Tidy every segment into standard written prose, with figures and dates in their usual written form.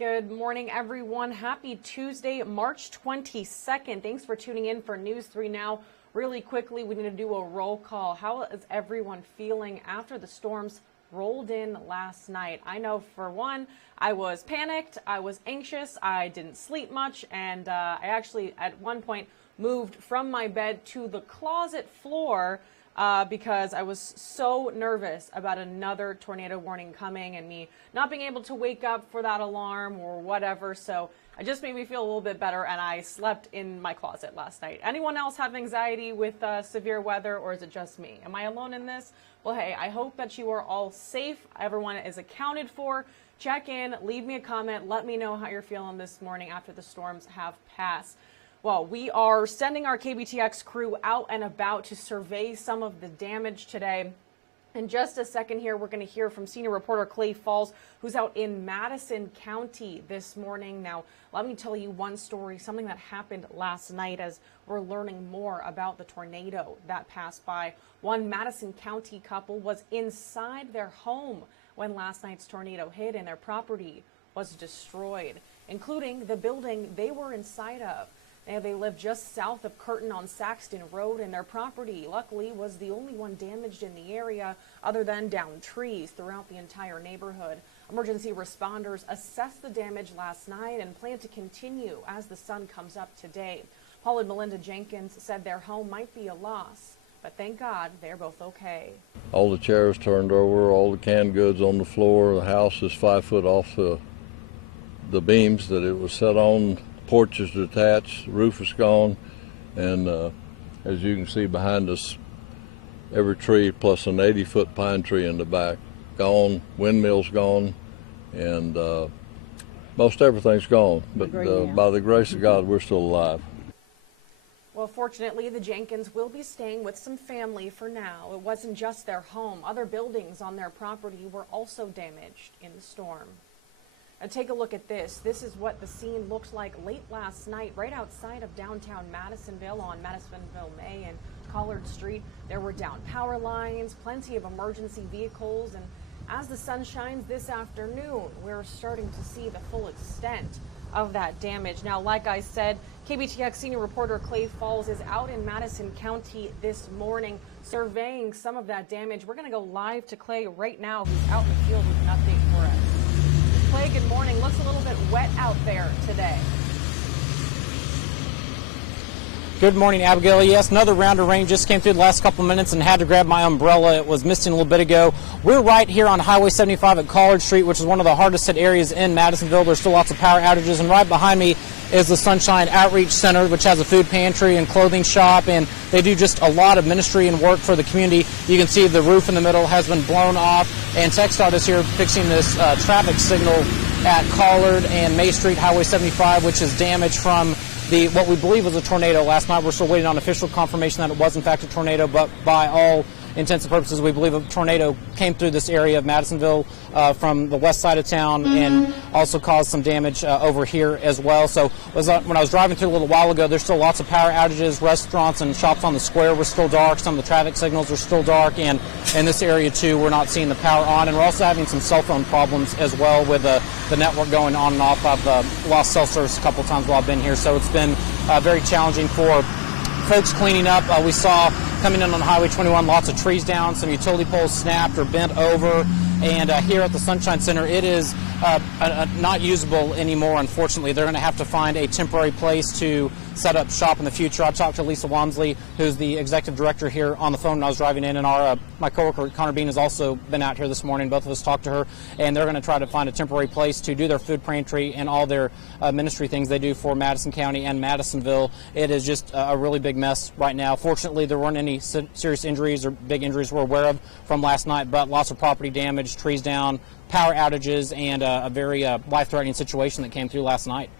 Good morning, everyone. Happy Tuesday, March 22nd. Thanks for tuning in for News 3 Now. Really quickly, we need to do a roll call. How is everyone feeling after the storms rolled in last night? I know for one, I was panicked, I was anxious, I didn't sleep much, and I actually at one point moved from my bed to the closet floor because I was so nervous about another tornado warning coming and me not being able to wake up for that alarm or whatever. So it just made me feel a little bit better, and I slept in my closet last night. Anyone else have anxiety with severe weather, or is it just me? Am I alone in this? Well, hey, I hope that you are all safe. Everyone is accounted for. Check in, leave me a comment, let me know how you're feeling this morning after the storms have passed. Well, we are sending our KBTX crew out and about to survey some of the damage today. In just a second here, we're going to hear from senior reporter Clay Falls, who's out in Madison County this morning. Now, let me tell you one story, something that happened last night as we're learning more about the tornado that passed by. One Madison County couple was inside their home when last night's tornado hit, and their property was destroyed, including the building they were inside of. They live just south of Curtin on Saxton Road, and their property, luckily, was the only one damaged in the area other than downed trees throughout the entire neighborhood. Emergency responders assessed the damage last night and plan to continue as the sun comes up today. Paul and Melinda Jenkins said their home might be a loss, but thank God they're both okay. All the chairs turned over, all the canned goods on the floor. The house is 5 foot off the beams that it was set on. Porch is detached, roof is gone, and as you can see behind us, every tree plus an 80-foot pine tree in the back gone, windmill's gone, and most everything's gone. But by the grace of God, we're still alive. Well, fortunately, the Jenkins will be staying with some family for now. It wasn't just their home. Other buildings on their property were also damaged in the storm. Now take a look at this. This is what the scene looked like late last night right outside of downtown Madisonville on Madisonville May and Collard Street. There were down power lines, plenty of emergency vehicles, and as the sun shines this afternoon, we're starting to see the full extent of that damage. Now, like I said, KBTX senior reporter Clay Falls is out in Madison County this morning surveying some of that damage. We're going to go live to Clay right now, who's out in the field with an update for us. Clay, good morning. Looks a little bit wet out there today. Good morning, Abigail. Yes, another round of rain just came through the last couple minutes and had to grab my umbrella. It was misting a little bit ago. We're right here on Highway 75 at Collard Street, which is one of the hardest hit areas in Madisonville. There's still lots of power outages, and right behind me is the Sunshine Outreach Center, which has a food pantry and clothing shop, and they do just a lot of ministry and work for the community. You can see the roof in the middle has been blown off, and TxDOT is here fixing this traffic signal at Collard and May Street, Highway 75, which is damaged from what we believe was a tornado last night. We're still waiting on official confirmation that it was in fact a tornado, but by all intents and purposes, we believe a tornado came through this area of Madisonville from the west side of town and also caused some damage over here as well. So when I was driving through a little while ago, there's still lots of power outages. Restaurants and shops on the square were still dark. Some of the traffic signals are still dark, and in this area too, we're not seeing the power on, and we're also having some cell phone problems as well with the network going on and off. I've lost cell service a couple times while I've been here, so it's been very challenging for folks cleaning up. We saw coming in on Highway 21 lots of trees down, some utility poles snapped or bent over, and here at the Sunshine Center it is not usable anymore, unfortunately. They're going to have to find a temporary place to set up shop in the future. I talked to Lisa Walmsley, who's the executive director here, on the phone when I was driving in, and my coworker Connor Bean has also been out here this morning. Both of us talked to her, and they're going to try to find a temporary place to do their food pantry and all their ministry things they do for Madison County and Madisonville. It is just a really big mess right now. Fortunately, there weren't any serious injuries or big injuries we're aware of from last night, but lots of property damage, trees down, power outages, and a very life-threatening situation that came through last night.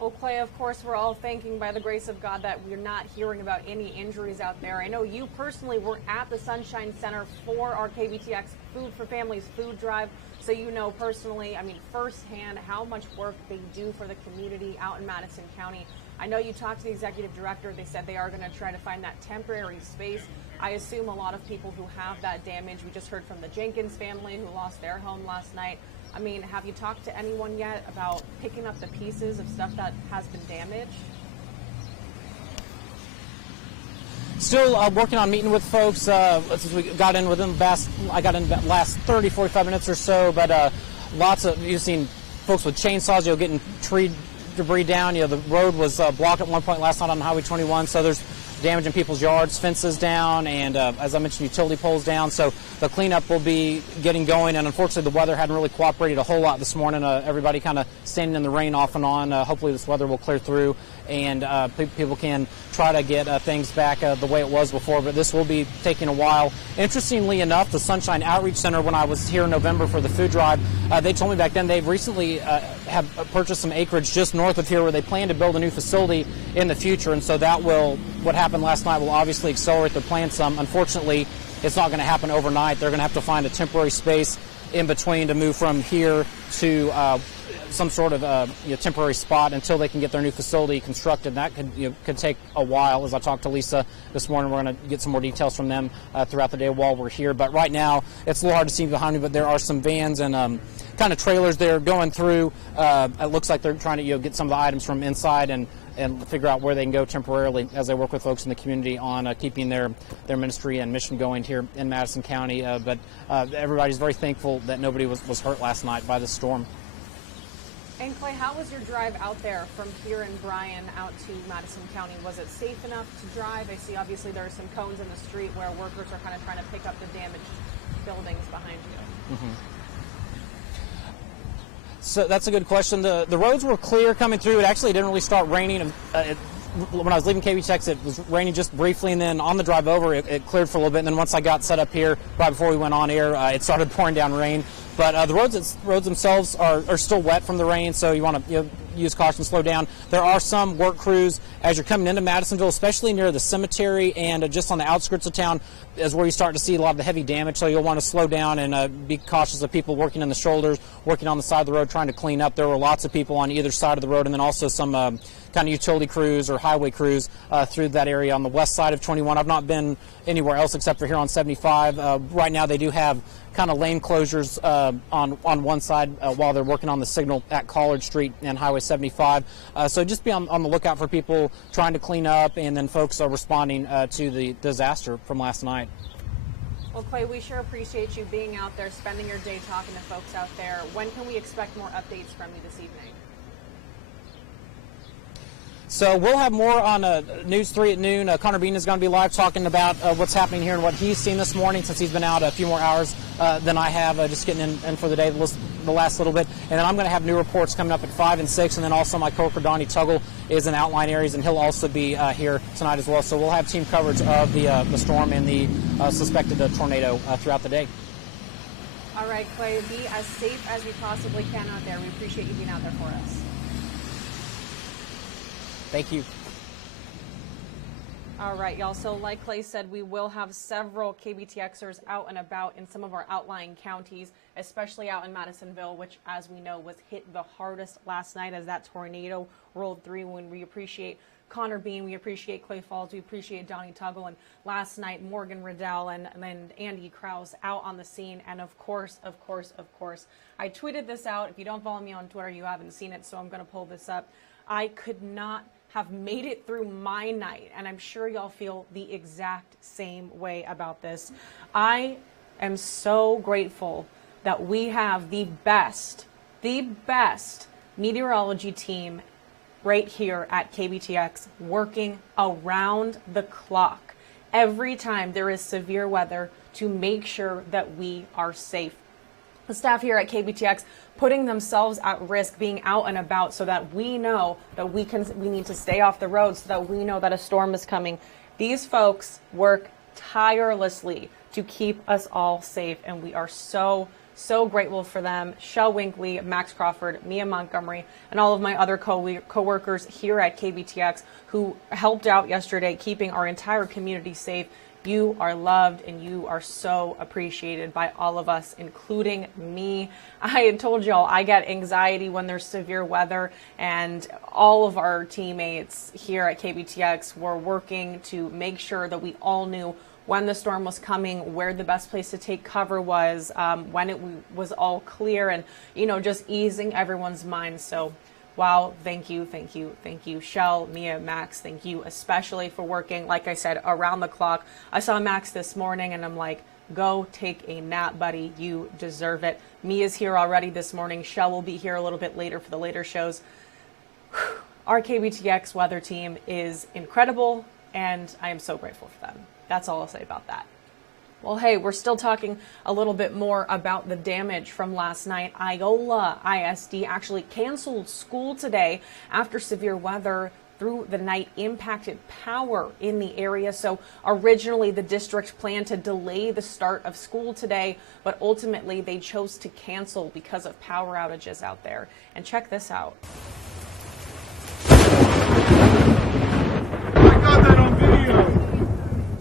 Well, Clay, of course, we're all thanking by the grace of God that we're not hearing about any injuries out there. I know you personally were at the Sunshine Center for our KBTX Food for Families food drive, so you know personally, I mean, firsthand, how much work they do for the community out in Madison County. I know you talked to the executive director. They said they are going to try to find that temporary space. I assume a lot of people who have that damage, we just heard from the Jenkins family who lost their home last night. I mean, have you talked to anyone yet about picking up the pieces of stuff that has been damaged? Still working on meeting with folks. Since we got in within the last 30, 45 minutes or so, but lots of, you've seen folks with chainsaws, getting tree debris down. The road was blocked at one point last night on Highway 21, so there's damage in people's yards, fences down, and as I mentioned, utility poles down. So the cleanup will be getting going, and unfortunately the weather hadn't really cooperated a whole lot this morning. Everybody kind of standing in the rain off and on. Hopefully this weather will clear through, and people can try to get things back the way it was before, but this will be taking a while. Interestingly enough, the Sunshine Outreach Center, when I was here in November for the food drive, they told me back then they've recently have purchased some acreage just north of here where they plan to build a new facility in the future, and so that will, what happened last night will obviously accelerate their plans some. Unfortunately, it's not going to happen overnight. They're going to have to find a temporary space in between to move from here to some sort of temporary spot until they can get their new facility constructed. That could take a while. As I talked to Lisa this morning, we're going to get some more details from them throughout the day while we're here. But right now, it's a little hard to see behind me, but there are some vans and kind of trailers there going through. It looks like they're trying to get some of the items from inside and figure out where they can go temporarily as they work with folks in the community on keeping their ministry and mission going here in Madison County. But everybody's very thankful that nobody was hurt last night by the storm. And Clay, how was your drive out there from here in Bryan out to Madison County? Was it safe enough to drive? I see obviously there are some cones in the street where workers are kind of trying to pick up the damaged buildings behind you. Mm-hmm. So that's a good question. The roads were clear coming through. It actually didn't really start raining. When I was leaving KBTX, it was raining just briefly, and then on the drive over, it cleared for a little bit. And then once I got set up here, right before we went on air, it started pouring down rain. But the roads themselves are still wet from the rain, so you want to use caution, slow down. There are some work crews as you're coming into Madisonville, especially near the cemetery and just on the outskirts of town is where you start to see a lot of the heavy damage. So you'll want to slow down and be cautious of people working in the shoulders, working on the side of the road, trying to clean up. There were lots of people on either side of the road, and then also some kind of utility crews or highway crews through that area on the west side of 21. I've not been anywhere else except for here on 75. Right now they do have kind of lane closures on one side while they're working on the signal at College Street and Highway 75. So just be on the lookout for people trying to clean up, and then folks are responding to the disaster from last night. Well, Clay, we sure appreciate you being out there, spending your day talking to folks out there. When can we expect more updates from you this evening? So we'll have more on News 3 at noon. Connor Bean is going to be live talking about what's happening here and what he's seen this morning, since he's been out a few more hours than I have, just getting in for the day, the last little bit. And then I'm going to have new reports coming up at 5 and 6. And then also my coworker Donnie Tuggle is in outlying areas, and he'll also be here tonight as well. So we'll have team coverage of the storm and the suspected tornado throughout the day. All right, Clay, be as safe as you possibly can out there. We appreciate you being out there for us. Thank you. All right, y'all. So like Clay said, we will have several KBTXers out and about in some of our outlying counties, especially out in Madisonville, which, as we know, was hit the hardest last night as that tornado rolled through. When we appreciate Connor Bean, we appreciate Clay Falls, we appreciate Donnie Tuggle, and last night Morgan Riddell and Andy Krause out on the scene. And of course, I tweeted this out. If you don't follow me on Twitter, you haven't seen it, so I'm going to pull this up. I could not have made it through my night, and I'm sure y'all feel the exact same way about this. I am so grateful that we have the best meteorology team right here at KBTX working around the clock every time there is severe weather to make sure that we are safe. The staff here at KBTX putting themselves at risk, being out and about, so that we know that we need to stay off the road, so that we know that a storm is coming. These folks work tirelessly to keep us all safe, and we are so grateful for them. Shell Winkley, Max Crawford, Mia Montgomery, and all of my other co-workers here at KBTX who helped out yesterday, keeping our entire community safe. You are loved, and you are so appreciated by all of us, including me. I had told y'all I get anxiety when there's severe weather, and all of our teammates here at KBTX were working to make sure that we all knew when the storm was coming, where the best place to take cover was, when it was all clear, and, you know, just easing everyone's minds. So, wow, thank you, thank you, thank you. Shell, Mia, Max, thank you especially for working, like I said, around the clock. I saw Max this morning and I'm like, go take a nap, buddy. You deserve it. Mia's here already this morning. Shell will be here a little bit later for the later shows. Our KBTX weather team is incredible, and I am so grateful for them. That's all I'll say about that. Well, hey, we're still talking a little bit more about the damage from last night. Iola ISD actually canceled school today after severe weather through the night impacted power in the area. So originally the district planned to delay the start of school today, but ultimately they chose to cancel because of power outages out there. And check this out. I got that on video.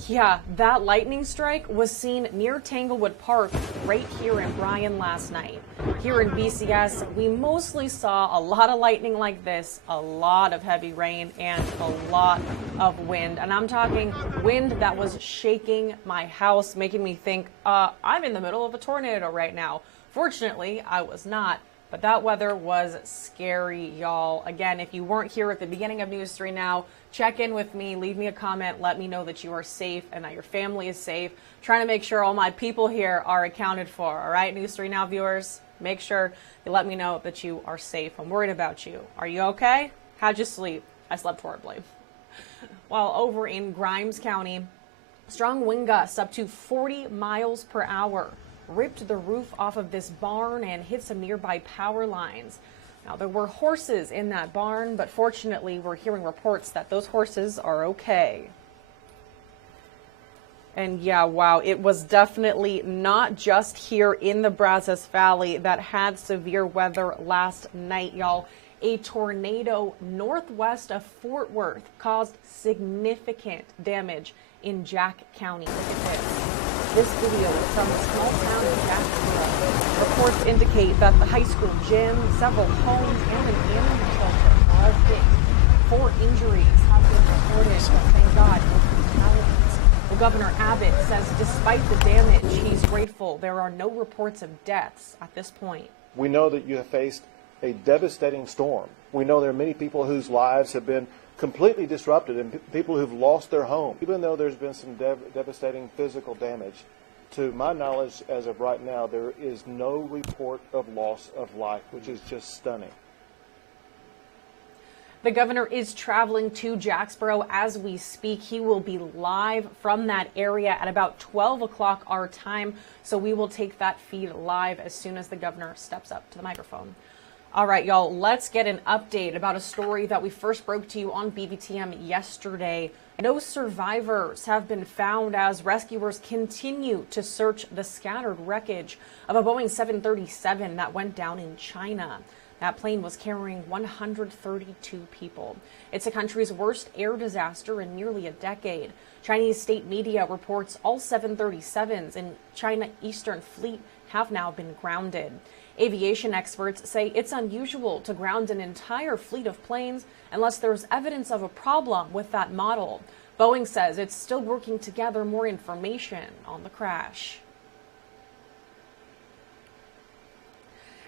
Yeah, that lightning strike was seen near Tanglewood Park right here in Bryan last night. Here in BCS, we mostly saw a lot of lightning like this, a lot of heavy rain, and a lot of wind. And I'm talking wind that was shaking my house, making me think, I'm in the middle of a tornado right now. Fortunately, I was not. But that weather was scary, y'all. Again, if you weren't here at the beginning of News 3 Now, check in with me, leave me a comment, let me know that you are safe and that your family is safe. Trying to make sure all my people here are accounted for, all right, News 3 Now viewers? Make sure you let me know that you are safe. I'm worried about you. Are you okay? How'd you sleep? I slept horribly. While over in Grimes County, strong wind gusts up to 40 miles per hour ripped the roof off of this barn and hit some nearby power lines. Now, there were horses in that barn, but fortunately, we're hearing reports that those horses are okay. And yeah, wow, it was definitely not just here in the Brazos Valley that had severe weather last night, y'all. A tornado northwest of Fort Worth caused significant damage in Jack County. Look at this. This video is from the small town of Jacksboro. Reports indicate that the high school gym, several homes, and an animal shelter are all hit. 4 injuries have been reported, but thank God, no fatalities. Well, Governor Abbott says despite the damage, he's grateful there are no reports of deaths at this point. We know that you have faced a devastating storm. We know there are many people whose lives have been completely disrupted and people who've lost their home. Even though there's been some devastating physical damage, to my knowledge as of right now, there is no report of loss of life, which is just stunning. The governor is traveling to Jacksboro as we speak. He will be live from that area at about 12 o'clock our time, so we will take that feed live as soon as the governor steps up to the microphone. All right, y'all, let's get an update about a story that we first broke to you on BBTM yesterday. No survivors have been found as rescuers continue to search the scattered wreckage of a Boeing 737 that went down in China. That plane was carrying 132 people. It's the country's worst air disaster in nearly a decade. Chinese state media reports all 737s in China Eastern Fleet have now been grounded. Aviation experts say it's unusual to ground an entire fleet of planes unless there's evidence of a problem with that model. Boeing says it's still working to gather more information on the crash.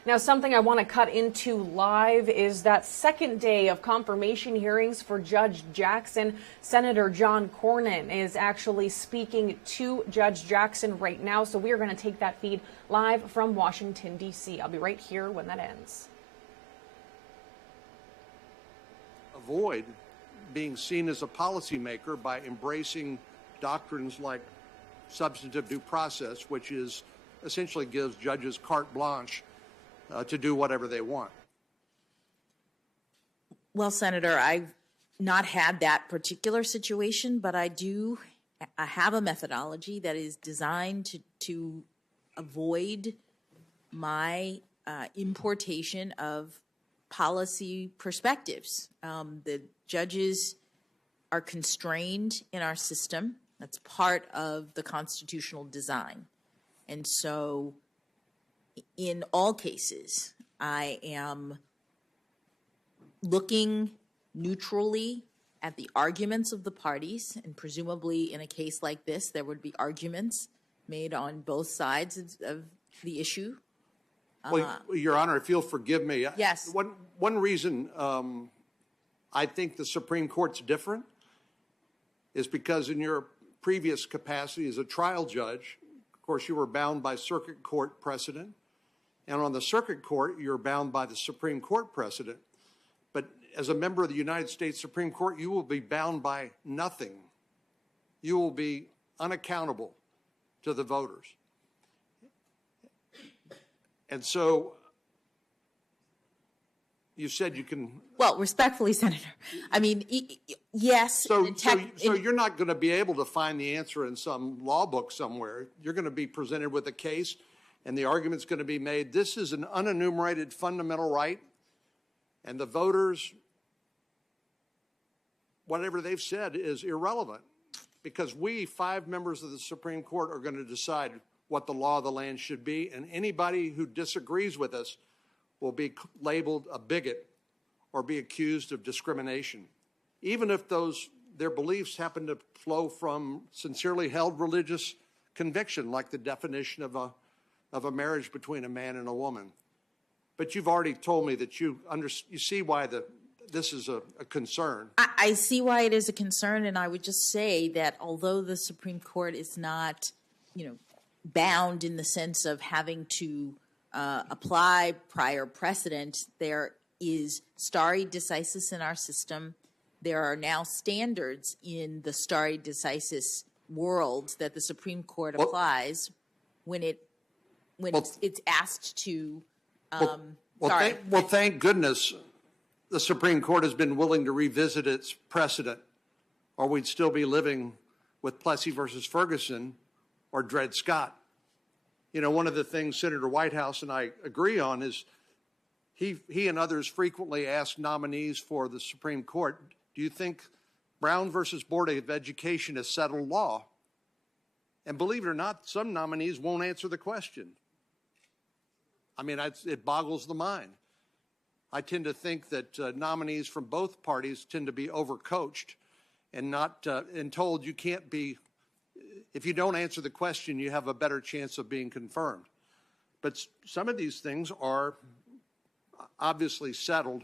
Now, something I want to cut into live is that second day of confirmation hearings for Judge Jackson. Senator John Cornyn is actually speaking to Judge Jackson right now, so we are going to take that feed live from Washington, D.C. I'll be right here when that ends. Avoid being seen as a policymaker by embracing doctrines like substantive due process, which is essentially gives judges carte blanche to do whatever they want. Well, Senator, I've not had that particular situation, but I have a methodology that is designed to avoid my importation of policy perspectives. The judges are constrained in our system. That's part of the constitutional design. And so in all cases, I am looking neutrally at the arguments of the parties, and presumably in a case like this, there would be arguments made on both sides of the issue. Well, Your Honor, if you'll forgive me. Yes. One reason I think the Supreme Court's different is because in your previous capacity as a trial judge, of course, you were bound by circuit court precedent. And on the circuit court, you're bound by the Supreme Court precedent. But as a member of the United States Supreme Court, you will be bound by nothing. You will be unaccountable to the voters. And so you said you can. Well, respectfully, Senator, I mean, yes. So you're not going to be able to find the answer in some law book somewhere. You're going to be presented with a case, and the argument's going to be made. This is an unenumerated fundamental right, and the voters, whatever they've said, is irrelevant, because we, 5 members of the Supreme Court, are going to decide what the law of the land should be, and anybody who disagrees with us will be labeled a bigot or be accused of discrimination, even if their beliefs happen to flow from sincerely held religious conviction, like the definition of a marriage between a man and a woman. But you've already told me that you see why this is a concern. I see why it is a concern, and I would just say that although the Supreme Court is not, bound in the sense of having to apply prior precedent, there is stare decisis in our system. There are now standards in the stare decisis world that the Supreme Court applies when it's asked to. Thank goodness the Supreme Court has been willing to revisit its precedent, or we'd still be living with Plessy versus Ferguson or Dred Scott. One of the things Senator Whitehouse and I agree on is he and others frequently ask nominees for the Supreme Court, do you think Brown versus Board of Education is settled law? And believe it or not, some nominees won't answer the question. I mean, it boggles the mind. I tend to think that nominees from both parties tend to be overcoached and not and told you can't be. If you don't answer the question, you have a better chance of being confirmed. But some of these things are obviously settled,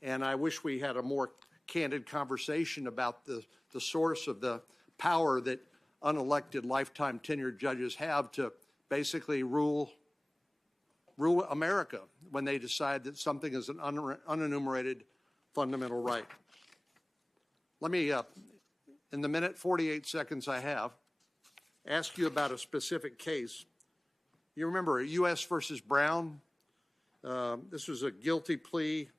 and I wish we had a more candid conversation about the source of the power that unelected lifetime tenured judges have to basically rule America when they decide that something is an unenumerated fundamental right. Let me, in the minute 48 seconds I have, ask you about a specific case. You remember U.S. versus Brown? This was a guilty plea,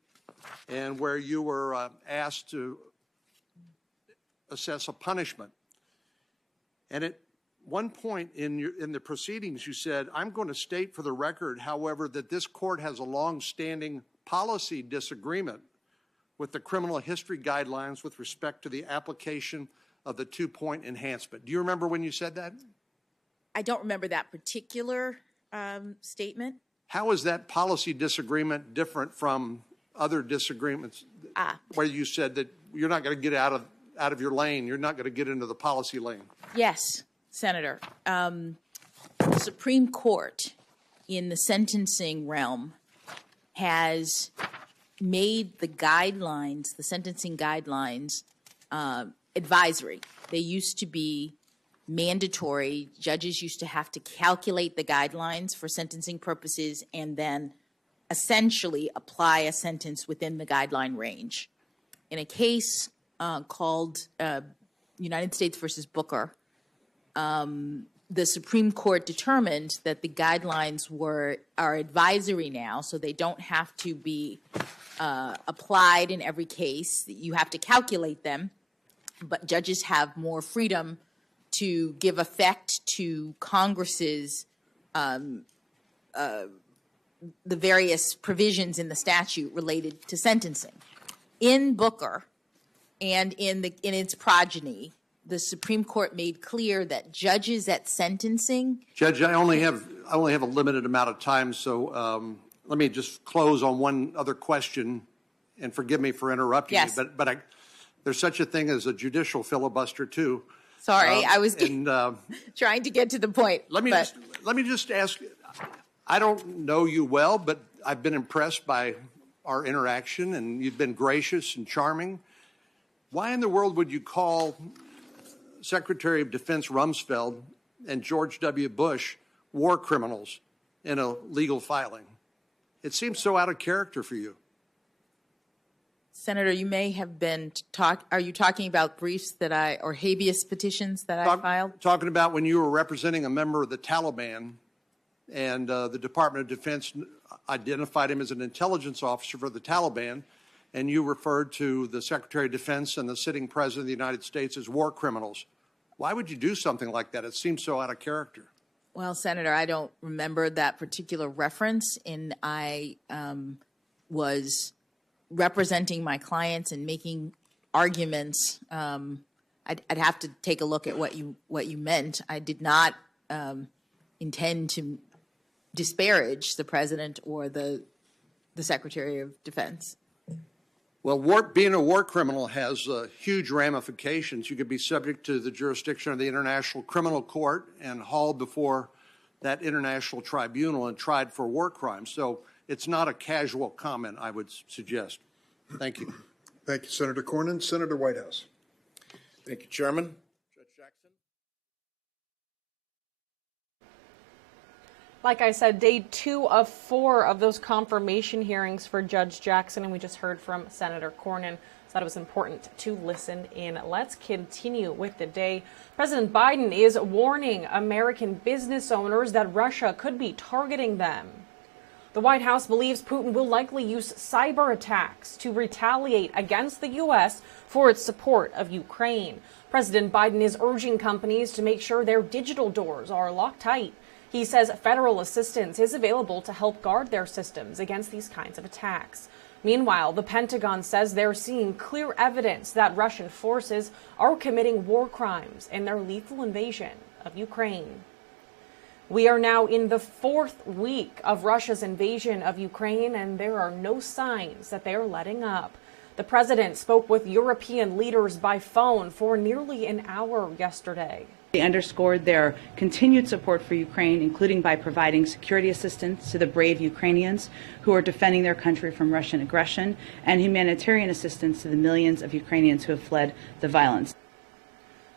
and where you were asked to assess a punishment. And at one point in the proceedings, you said, I'm going to state for the record, however, that this court has a long-standing policy disagreement with the criminal history guidelines with respect to the application of the 2-point enhancement. Do you remember when you said that? I don't remember that particular statement. How is that policy disagreement different from other disagreements where you said that you're not going to get out of your lane, you're not going to get into the policy lane? Yes, Senator. The Supreme Court in the sentencing realm has made the guidelines, the sentencing guidelines, advisory. They used to be mandatory. Judges used to have to calculate the guidelines for sentencing purposes and then essentially apply a sentence within the guideline range. In a case called United States versus Booker, the Supreme Court determined that the guidelines are advisory now, so they don't have to be applied in every case. You have to calculate them, but judges have more freedom to give effect to Congress's the various provisions in the statute related to sentencing. In Booker and in its progeny, the Supreme Court made clear that judges at sentencing. Judge, I only have a limited amount of time, so let me just close on one other question, and forgive me for interrupting Yes. you. But There's such a thing as a judicial filibuster, too. Sorry, I was And trying to get to the point. let me just ask. I don't know you well, but I've been impressed by our interaction, and you've been gracious and charming. Why in the world would you call Secretary of Defense Rumsfeld and George W. Bush war criminals in a legal filing? It seems so out of character for you. Senator, you may have been are you talking about briefs or habeas petitions that I filed? Talking about when you were representing a member of the Taliban and the Department of Defense identified him as an intelligence officer for the Taliban, and you referred to the Secretary of Defense and the sitting President of the United States as war criminals. Why would you do something like that? It seems so out of character. Well, Senator, I don't remember that particular reference, and I was representing my clients and making arguments. I'd have to take a look at what you meant. I did not intend to disparage the president or the Secretary of Defense. Well, being a war criminal has huge ramifications. You could be subject to the jurisdiction of the International Criminal Court and hauled before that international tribunal and tried for war crimes. So it's not a casual comment, I would suggest. Thank you. Thank you, Senator Cornyn. Senator Whitehouse. Thank you, Chairman. Judge Jackson. Like I said, day 2 of 4 of those confirmation hearings for Judge Jackson, and we just heard from Senator Cornyn. So that it was important to listen in. Let's continue with the day. President Biden is warning American business owners that Russia could be targeting them. The White House believes Putin will likely use cyber attacks to retaliate against the U.S. for its support of Ukraine. President Biden is urging companies to make sure their digital doors are locked tight. He says federal assistance is available to help guard their systems against these kinds of attacks. Meanwhile, the Pentagon says they're seeing clear evidence that Russian forces are committing war crimes in their lethal invasion of Ukraine. We are now in the 4th week of Russia's invasion of Ukraine, and there are no signs that they are letting up. The president spoke with European leaders by phone for nearly an hour yesterday. They underscored their continued support for Ukraine, including by providing security assistance to the brave Ukrainians who are defending their country from Russian aggression, and humanitarian assistance to the millions of Ukrainians who have fled the violence.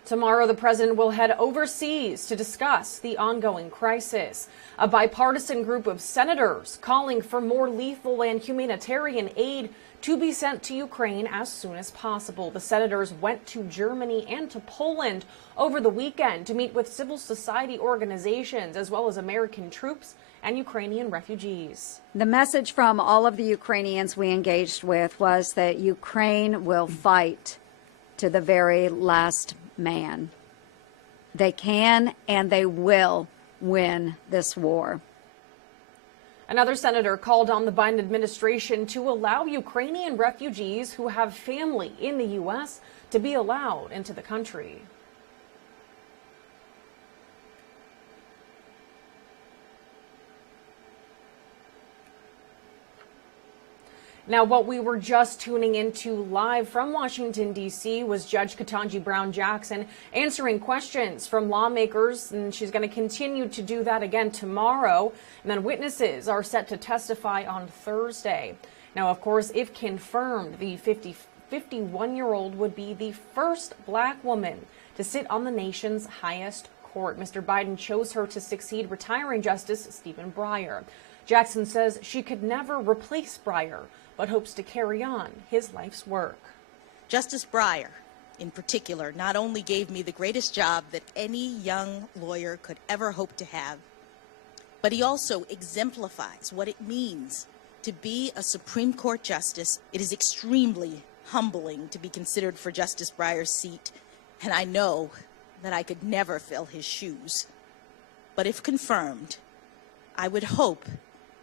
Tomorrow, the president will head overseas to discuss the ongoing crisis. A bipartisan group of senators calling for more lethal and humanitarian aid to be sent to Ukraine as soon as possible. The senators went to Germany and to Poland over the weekend to meet with civil society organizations as well as American troops and Ukrainian refugees. The message from all of the Ukrainians we engaged with was that Ukraine will fight to the very last man. They can and they will win this war. Another senator called on the Biden administration to allow Ukrainian refugees who have family in the U.S. to be allowed into the country. Now, what we were just tuning into live from Washington, D.C. was Judge Ketanji Brown Jackson answering questions from lawmakers, and she's going to continue to do that again tomorrow. And then witnesses are set to testify on Thursday. Now, of course, if confirmed, the 51-year-old would be the first black woman to sit on the nation's highest court. Mr. Biden chose her to succeed retiring Justice Stephen Breyer. Jackson says she could never replace Breyer, but hopes to carry on his life's work. Justice Breyer, in particular, not only gave me the greatest job that any young lawyer could ever hope to have, but he also exemplifies what it means to be a Supreme Court justice. It is extremely humbling to be considered for Justice Breyer's seat, and I know that I could never fill his shoes. But if confirmed, I would hope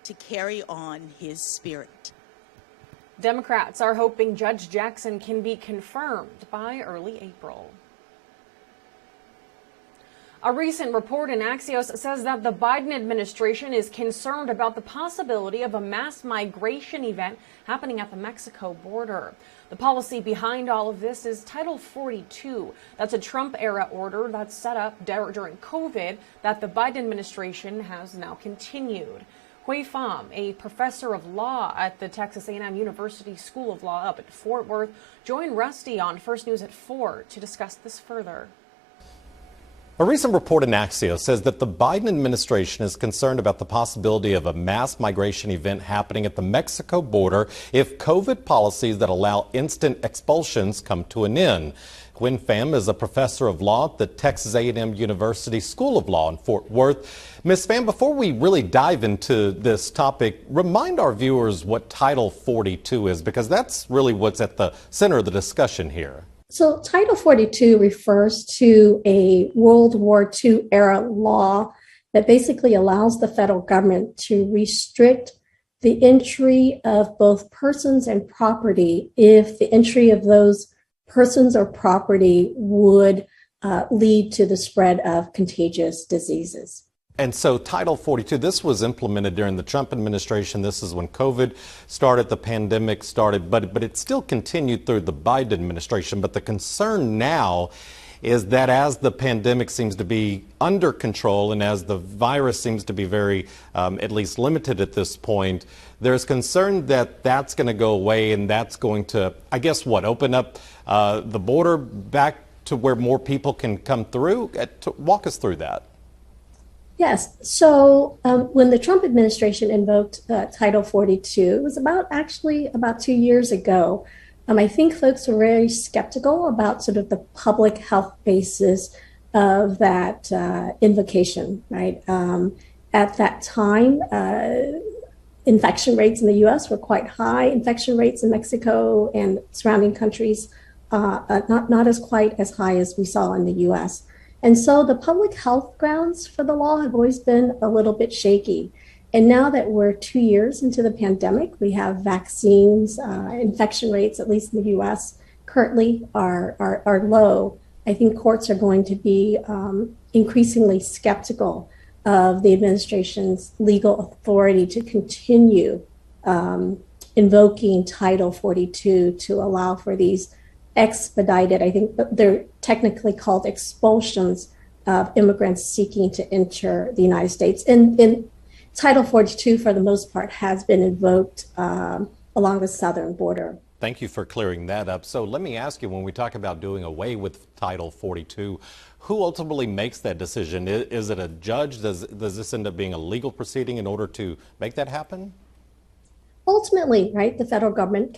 to carry on his spirit. Democrats are hoping Judge Jackson can be confirmed by early April. A recent report in Axios says that the Biden administration is concerned about the possibility of a mass migration event happening at the Mexico border. The policy behind all of this is Title 42. That's a Trump-era order that's set up during COVID that the Biden administration has now continued. Hui Pham, a professor of law at the Texas A&M University School of Law up at Fort Worth, joined Rusty on First News at 4 to discuss this further. A recent report in Axios says that the Biden administration is concerned about the possibility of a mass migration event happening at the Mexico border if COVID policies that allow instant expulsions come to an end. Hui Pham is a professor of law at the Texas A&M University School of Law in Fort Worth. Ms. Pham, before we really dive into this topic, remind our viewers what Title 42 is, because that's really what's at the center of the discussion here. So Title 42 refers to a World War II era law that basically allows the federal government to restrict the entry of both persons and property if the entry of those persons or property would lead to the spread of contagious diseases. And so Title 42, this was implemented during the Trump administration. This is when COVID started, the pandemic started, but it still continued through the Biden administration. But the concern now is that as the pandemic seems to be under control and as the virus seems to be very, at least limited at this point, there's concern that that's going to go away and that's going to, I guess, open up the border back to where more people can come through? Walk us through that. Yes. So when the Trump administration invoked Title 42, it was about 2 years ago. I think folks were very skeptical about sort of the public health basis of that invocation, right? At that time, infection rates in the U.S. were quite high. Infection rates in Mexico and surrounding countries not as quite as high as we saw in the U.S. And so the public health grounds for the law have always been a little bit shaky. And now that we're 2 years into the pandemic, we have vaccines, infection rates, at least in the US, currently are low. I think courts are going to be increasingly skeptical of the administration's legal authority to continue invoking Title 42 to allow for these expedited, I think they're technically called expulsions of immigrants seeking to enter the United States. And Title 42, for the most part, has been invoked along the southern border. Thank you for clearing that up. So let me ask you, when we talk about doing away with Title 42, who ultimately makes that decision? Is it a judge? Does this end up being a legal proceeding in order to make that happen? Ultimately, right, the federal government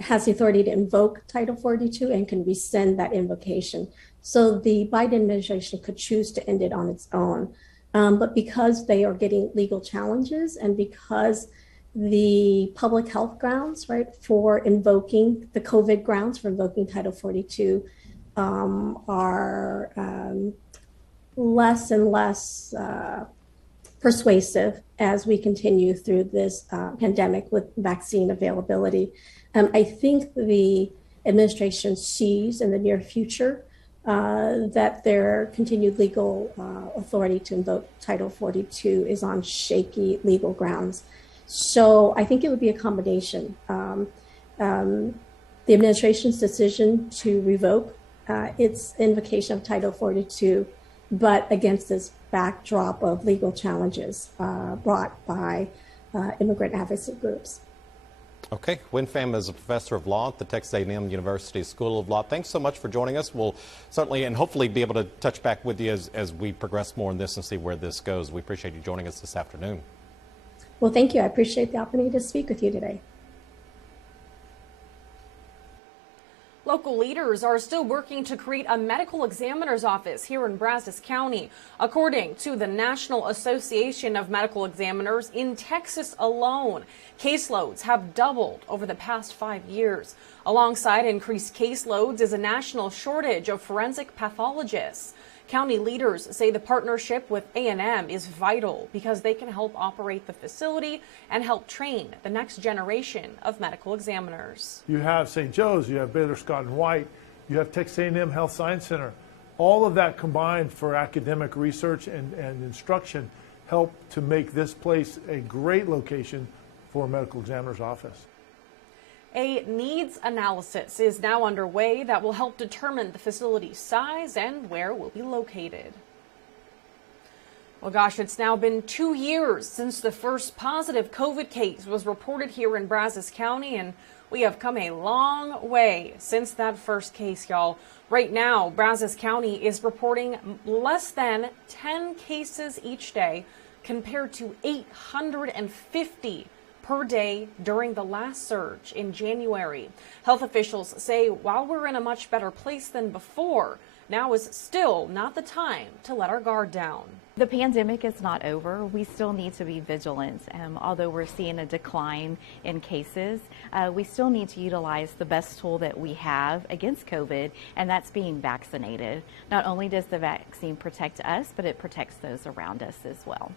has the authority to invoke Title 42 and can rescind that invocation. So the Biden administration could choose to end it on its own. But because they are getting legal challenges and because the public health grounds, right, for invoking the COVID grounds for invoking Title 42 are less and less persuasive as we continue through this pandemic with vaccine availability. I think the administration sees in the near future that their continued legal authority to invoke Title 42 is on shaky legal grounds. So I think it would be a combination. The administration's decision to revoke its invocation of Title 42, but against this backdrop of legal challenges brought by immigrant advocacy groups. Okay, Hui Pham is a professor of law at the Texas A&M University School of Law. Thanks so much for joining us. We'll certainly and hopefully be able to touch back with you as we progress more in this and see where this goes. We appreciate you joining us this afternoon. Well, thank you. I appreciate the opportunity to speak with you today. Local leaders are still working to create a medical examiner's office here in Brazos County. According to the National Association of Medical Examiners, in Texas alone, caseloads have doubled over the past 5 years. Alongside increased caseloads is a national shortage of forensic pathologists. County leaders say the partnership with A&M is vital because they can help operate the facility and help train the next generation of medical examiners. You have St. Joe's, you have Baylor Scott and White, you have Texas A&M Health Science Center. All of that combined for academic research and instruction help to make this place a great location for a medical examiner's office. A needs analysis is now underway that will help determine the facility's size and where it will be located. Well, gosh, it's now been 2 years since the first positive COVID case was reported here in Brazos County, and we have come a long way since that first case, y'all. Right now, Brazos County is reporting less than 10 cases each day compared to 850 per day during the last surge in January. Health officials say while we're in a much better place than before, now is still not the time to let our guard down. The pandemic is not over. We still need to be vigilant. Although we're seeing a decline in cases, we still need to utilize the best tool that we have against COVID, and that's being vaccinated. Not only does the vaccine protect us, but it protects those around us as well.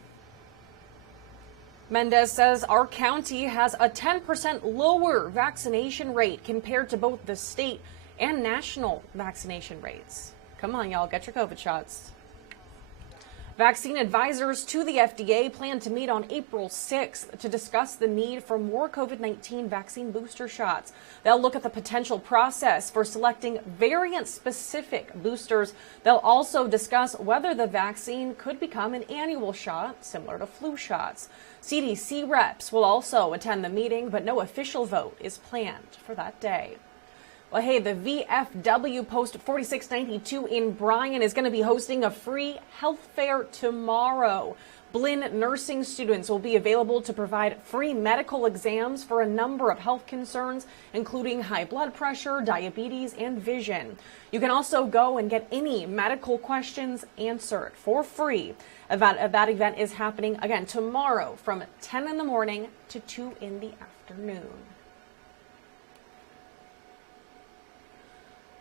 Mendez says our county has a 10% lower vaccination rate compared to both the state and national vaccination rates. Come on, y'all, get your COVID shots. Vaccine advisors to the FDA plan to meet on April 6th to discuss the need for more COVID-19 vaccine booster shots. They'll look at the potential process for selecting variant-specific boosters. They'll also discuss whether the vaccine could become an annual shot, similar to flu shots. CDC reps will also attend the meeting, but no official vote is planned for that day. Well, hey, the VFW Post 4692 in Bryan is going to be hosting a free health fair tomorrow. Blinn nursing students will be available to provide free medical exams for a number of health concerns, including high blood pressure, diabetes, and vision. You can also go and get any medical questions answered for free. That event is happening again tomorrow from 10 in the morning to 2 in the afternoon.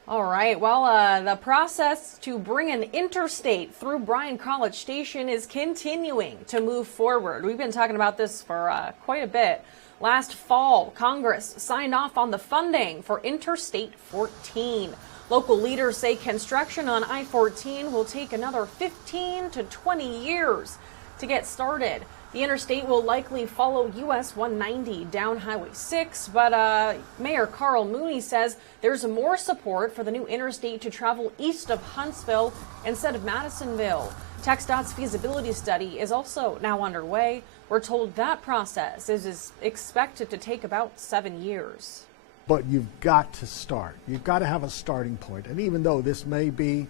All right, well, the process to bring an interstate through Bryan College Station is continuing to move forward. We've been talking about this for quite a bit. Last fall, Congress signed off on the funding for Interstate 14. Local leaders say construction on I-14 will take another 15 to 20 years to get started. The interstate will likely follow US 190 down Highway 6, but Mayor Carl Mooney says there's more support for the new interstate to travel east of Huntsville instead of Madisonville. TxDOT's feasibility study is also now underway. We're told that process is expected to take about 7 years. But you've got to start. You've got to have a starting point. And even though this may be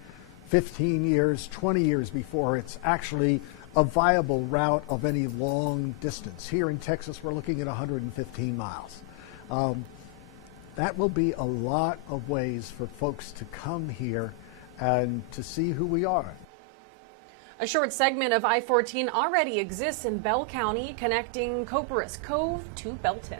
15 years, 20 years before it's actually a viable route of any long distance. Here in Texas, we're looking at 115 miles. That will be a lot of ways for folks to come here and to see who we are. A short segment of I-14 already exists in Bell County, connecting Copperas Cove to Belton.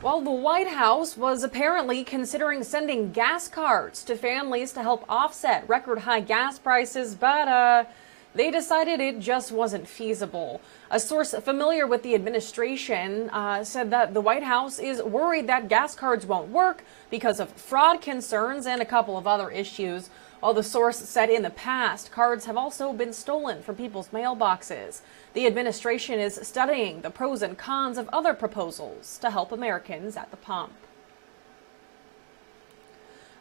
Well, the White House was apparently considering sending gas cards to families to help offset record high gas prices, but they decided it just wasn't feasible. A source familiar with the administration said that the White House is worried that gas cards won't work because of fraud concerns and a couple of other issues. While the source said in the past, cards have also been stolen from people's mailboxes. The administration is studying the pros and cons of other proposals to help Americans at the pump.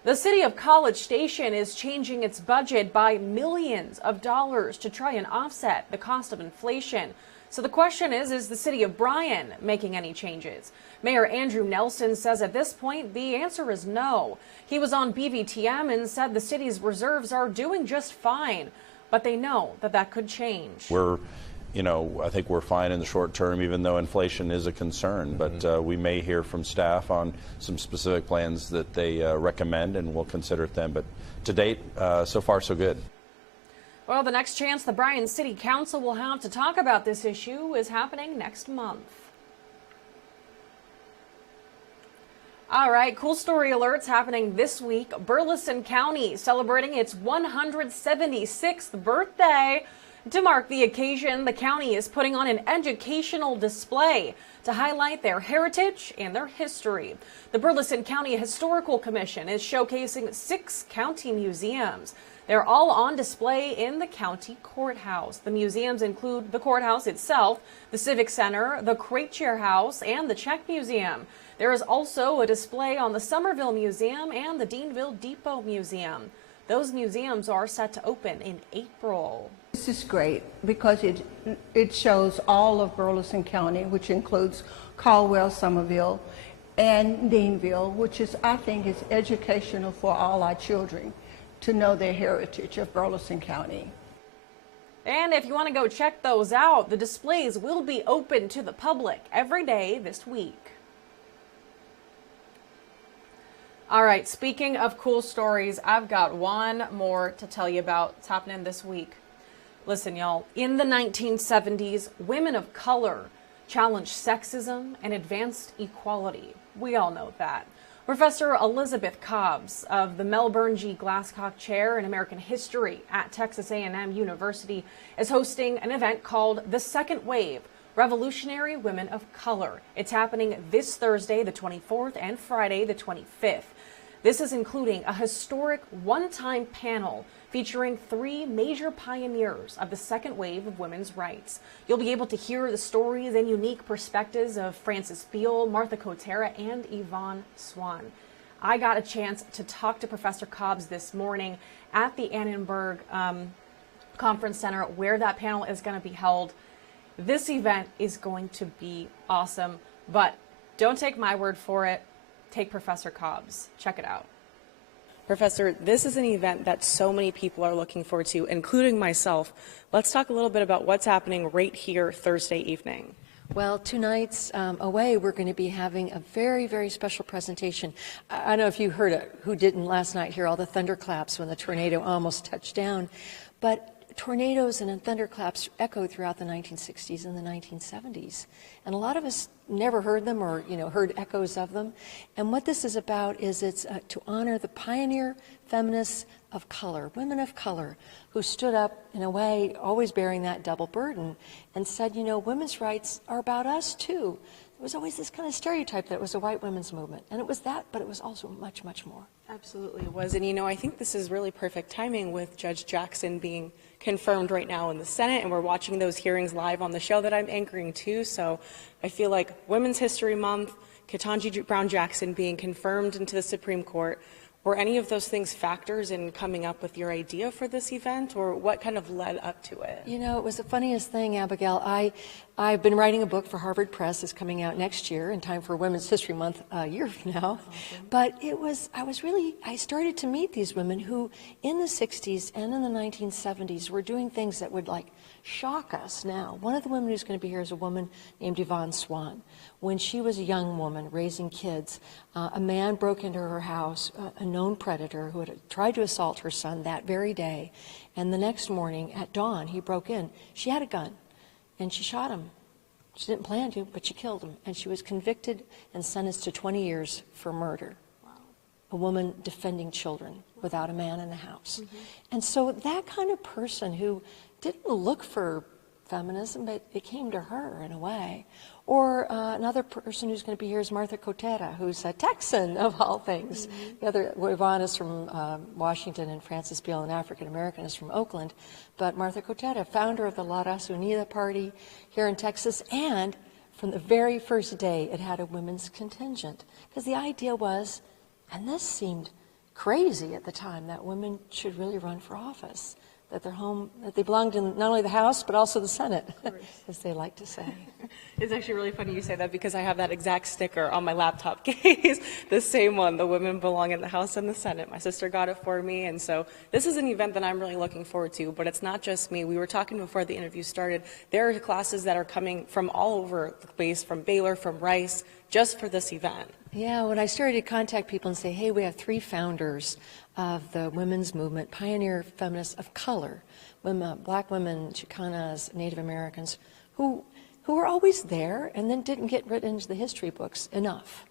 The city of College Station is changing its budget by millions of dollars to try and offset the cost of inflation. So the question is the city of Bryan making any changes? Mayor Andrew Nelson says at this point, the answer is no. He was on BVTM and said the city's reserves are doing just fine, but they know that could change. I think we're fine in the short term, even though inflation is a concern. But we may hear from staff on some specific plans that they recommend, and we'll consider it then. But to date, so far, so good. Well, the next chance the Bryan City Council will have to talk about this issue is happening next month. All right, cool story alerts happening this week. Burleson County celebrating its 176th birthday. To mark the occasion, the county is putting on an educational display to highlight their heritage and their history. The Burleson County Historical Commission is showcasing 6 county museums. They're all on display in the county courthouse. The museums include the courthouse itself, the Civic Center, the Crate Chair House, and the Czech Museum. There is also a display on the Somerville Museum and the Deanville Depot Museum. Those museums are set to open in April. This is great because it shows all of Burleson County, which includes Caldwell, Somerville, and Deanville, which is, I think, is educational for all our children to know their heritage of Burleson County. And if you want to go check those out, the displays will be open to the public every day this week. All right, speaking of cool stories, I've got one more to tell you about. It's happening this week. Listen, y'all, in the 1970s, women of color challenged sexism and advanced equality. We all know that. Professor Elizabeth Cobbs of the Melbourne G. Glasscock Chair in American History at Texas A&M University is hosting an event called The Second Wave, Revolutionary Women of Color. It's happening this Thursday, the 24th, and Friday, the 25th. This is including a historic one-time panel featuring 3 major pioneers of the second wave of women's rights. You'll be able to hear the stories and unique perspectives of Frances Beale, Martha Kotera, and Yvonne Swan. I got a chance to talk to Professor Cobbs this morning at the Annenberg Conference Center where that panel is going to be held. This event is going to be awesome, but don't take my word for it. Take Professor Cobbs. Check it out. Professor, this is an event that so many people are looking forward to, including myself. Let's talk a little bit about what's happening right here Thursday evening. Well, 2 nights away, we're going to be having a very, very special presentation. I don't know if you heard it, who didn't last night hear all the thunderclaps when the tornado almost touched down, but tornadoes and thunderclaps echoed throughout the 1960s and the 1970s. And a lot of us never heard them or, heard echoes of them. And what this is about is it's to honor the pioneer feminists of color, women of color, who stood up in a way, always bearing that double burden, and said, women's rights are about us too. There was always this kind of stereotype that it was a white women's movement. And it was that, but it was also much, much more. Absolutely it was. And I think this is really perfect timing with Judge Jackson being confirmed right now in the Senate, and we're watching those hearings live on the show that I'm anchoring too. So I feel like Women's History Month, Ketanji Brown Jackson being confirmed into the Supreme Court, were any of those things factors in coming up with your idea for this event, or what kind of led up to it? It was the funniest thing, Abigail. I've been writing a book for Harvard Press. It's coming out next year in time for Women's History Month a year from now. Awesome. But I started to meet these women who in the 60s and in the 1970s were doing things that would shock us now. One of the women who's going to be here is a woman named Yvonne Swan. When she was a young woman raising kids, a man broke into her house, a known predator who had tried to assault her son that very day. And the next morning at dawn, he broke in. She had a gun, and she shot him. She didn't plan to, but she killed him. And she was convicted and sentenced to 20 years for murder. Wow. A woman defending children without a man in the house. Mm-hmm. And so that kind of person who didn't look for feminism, but it came to her in a way. Or another person who's going to be here is Martha Kotera, who's a Texan of all things. Mm-hmm. The other, Yvonne is from Washington, and Frances Beale, an African American, is from Oakland. But Martha Kotera, founder of the La Raza Unida Party here in Texas, and from the very first day it had a women's contingent. Because the idea was, and this seemed crazy at the time, that women should really run for office. That they belonged in not only the House, but also the Senate, as they like to say. It's actually really funny you say that, because I have that exact sticker on my laptop case, the same one, the women belong in the House and the Senate. My sister got it for me, and so this is an event that I'm really looking forward to, but it's not just me. We were talking before the interview started. There are classes that are coming from all over the place, from Baylor, from Rice, just for this event. Yeah, when I started to contact people and say, hey, we have 3 founders of the women's movement, pioneer feminists of color, women, black women, Chicanas, Native Americans, who were always there and then didn't get written into the history books enough.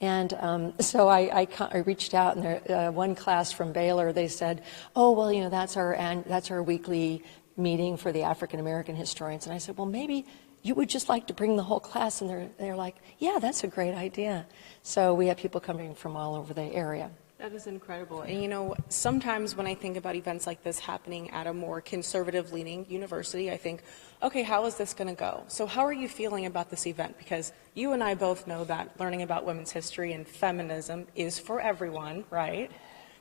And so I reached out, and one class from Baylor, they said, oh, well, that's our weekly meeting for the African American historians, and I said, well, maybe you would just like to bring the whole class, and they're like, yeah, that's a great idea. So we have people coming from all over the area. That is incredible. And you know, sometimes when I think about events like this happening at a more conservative-leaning university, I think, okay, how is this going to go? So how are you feeling about this event? Because you and I both know that learning about women's history and feminism is for everyone, right?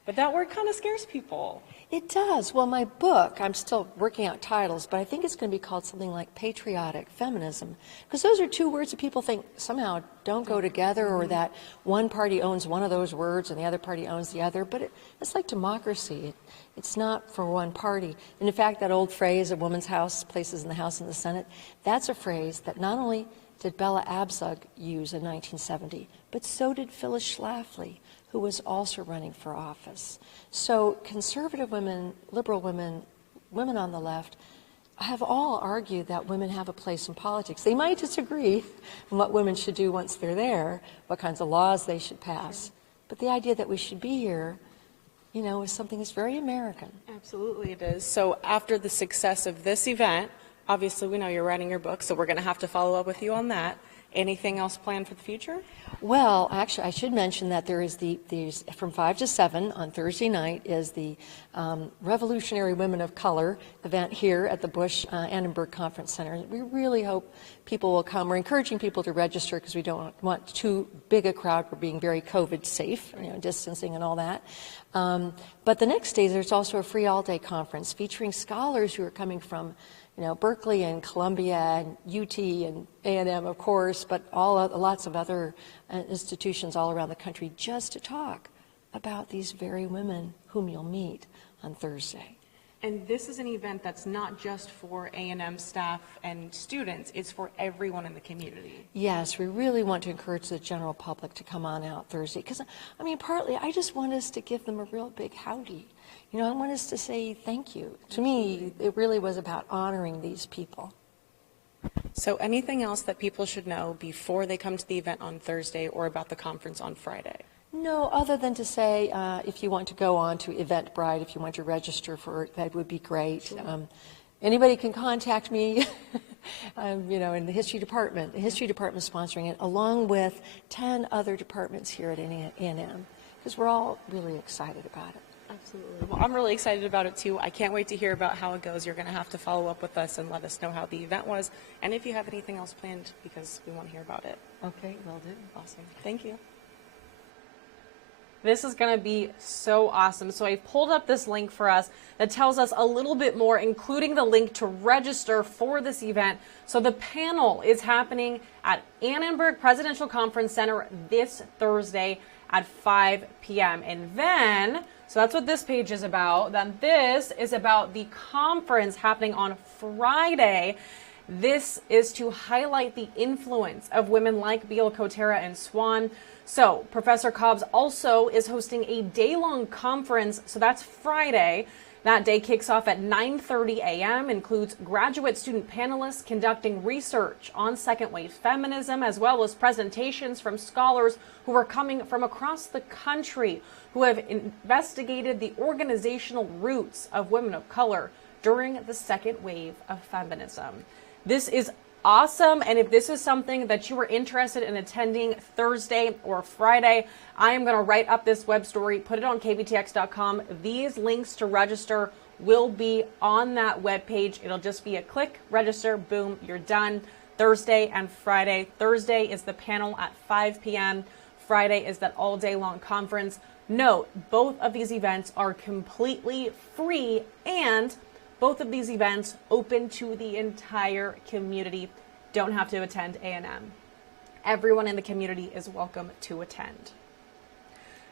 But that word kind of scares people. It does. Well, my book, I'm still working out titles, but I think it's going to be called something like patriotic feminism, because those are two words that people think somehow don't go together, or that one party owns one of those words and the other party owns the other. But it's like democracy. It's not for one party. And in fact, that old phrase, a woman's house, places in the House and the Senate, that's a phrase that not only did Bella Abzug use in 1970, but so did Phyllis Schlafly, who was also running for office. So conservative women, liberal women, women on the left have all argued that women have a place in politics. They might disagree on what women should do once they're there, what kinds of laws they should pass. But the idea that we should be here, you know, is something that's very American. Absolutely it is. So after the success of this event, obviously we know you're writing your book, so we're going to have to follow up with you on that. Anything else planned for the future? Well, actually, I should mention that there is there's from 5 to 7 on Thursday night is the Revolutionary Women of Color event here at the Bush Annenberg Conference Center. We really hope people will come. We're encouraging people to register because we don't want too big a crowd. We're being very COVID safe, you know, distancing and all that. But the next day, there's also a free all-day conference featuring scholars who are coming from, you know, Berkeley and Columbia and UT and A&M, of course, but lots of other institutions all around the country, just to talk about these very women whom you'll meet on Thursday. And this is an event that's not just for A&M staff and students, it's for everyone in the community. Yes, we really want to encourage the general public to come on out Thursday, because, I mean, partly I just want us to give them a real big howdy. You know, I want us to say thank you. To me, it really was about honoring these people. So anything else that people should know before they come to the event on Thursday or about the conference on Friday? No, other than to say, if you want to go on to Eventbrite, if you want to register for it, that would be great. Sure. Anybody can contact me, you know, in the history department. The history department is sponsoring it, along with 10 other departments here at A&M, because we're all really excited about it. Absolutely. Well, I'm really excited about it too. I can't wait to hear about how it goes. You're going to have to follow up with us and let us know how the event was, and if you have anything else planned, because we want to hear about it. Okay, will do. Awesome. Thank you. This is going to be so awesome. So I've pulled up this link for us that tells us a little bit more, including the link to register for this event. So the panel is happening at Annenberg Presidential Conference Center this Thursday at 5 p.m. And then, so that's what this page is about. Then this is about the conference happening on Friday. This is to highlight the influence of women like Beal, Kotera, and Swan. So Professor Cobbs also is hosting a day-long conference. So that's Friday. That day kicks off at 9:30 a.m., includes graduate student panelists conducting research on second-wave feminism, as well as presentations from scholars who are coming from across the country who have investigated the organizational roots of women of color during the second wave of feminism. This is awesome, and if this is something that you are interested in attending Thursday or Friday, I am going to write up this web story, put it on kvtx.com. These links to register will be on that web page. It'll just be a click, register, boom, you're done. Thursday and Friday. Thursday is the panel at 5 p.m. Friday is that all-day long conference. Note, both of these events are completely free, and both of these events open to the entire community. Don't have to attend A&M. Everyone in the community is welcome to attend.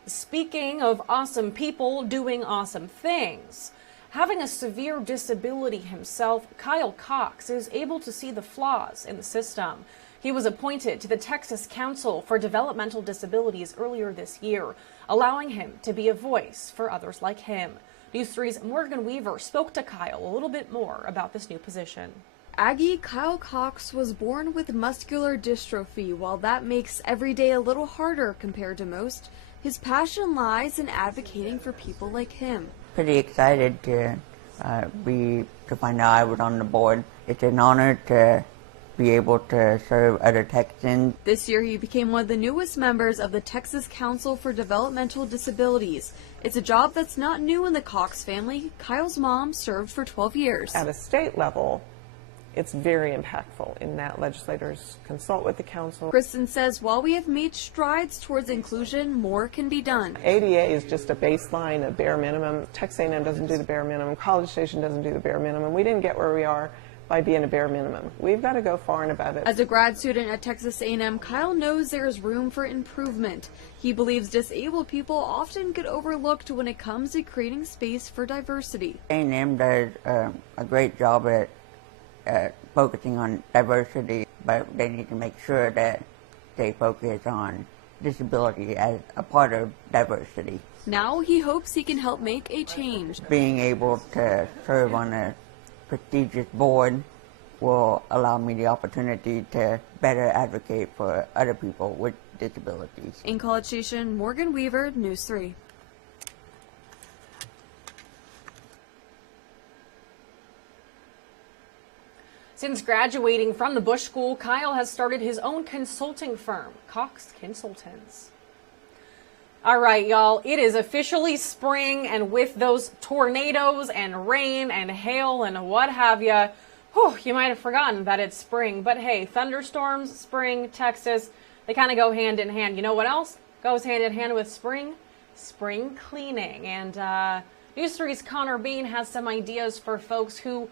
Speaking of awesome people doing awesome things, having a severe disability himself, Kyle Cox is able to see the flaws in the system. He was appointed to the Texas Council for Developmental Disabilities earlier this year, allowing him to be a voice for others like him. News 3's Morgan Weaver spoke to Kyle a little bit more about this new position. Aggie Kyle Cox was born with muscular dystrophy. While that makes every day a little harder compared to most, his passion lies in advocating for people like him. Pretty excited to to find out I was on the board. It's an honor to be able to serve other Texans. This year, he became one of the newest members of the Texas Council for Developmental Disabilities. It's a job that's not new in the Cox family. Kyle's mom served for 12 years. At a state level, it's very impactful in that legislators consult with the council. Kristen says while we have made strides towards inclusion, more can be done. ADA is just a baseline, a bare minimum. Texas A&M doesn't do the bare minimum. College Station doesn't do the bare minimum. We didn't get where we are by being a bare minimum. We've got to go far and above it. As a grad student at Texas A&M, Kyle knows there is room for improvement. He believes disabled people often get overlooked when it comes to creating space for diversity. A&M does a great job at focusing on diversity, but they need to make sure that they focus on disability as a part of diversity. Now he hopes he can help make a change. Being able to serve on a prestigious board will allow me the opportunity to better advocate for other people with disabilities. In College Station, Morgan Weaver, News 3. Since graduating from the Bush School, Kyle has started his own consulting firm, Cox Consultants. All right, y'all, it is officially spring, and with those tornadoes and rain and hail and what have you, you might have forgotten that it's spring. But hey, thunderstorms, spring, Texas, they kind of go hand in hand. You know what else goes hand in hand with spring? Spring cleaning. And News 3's Connor Bean has some ideas for folks who,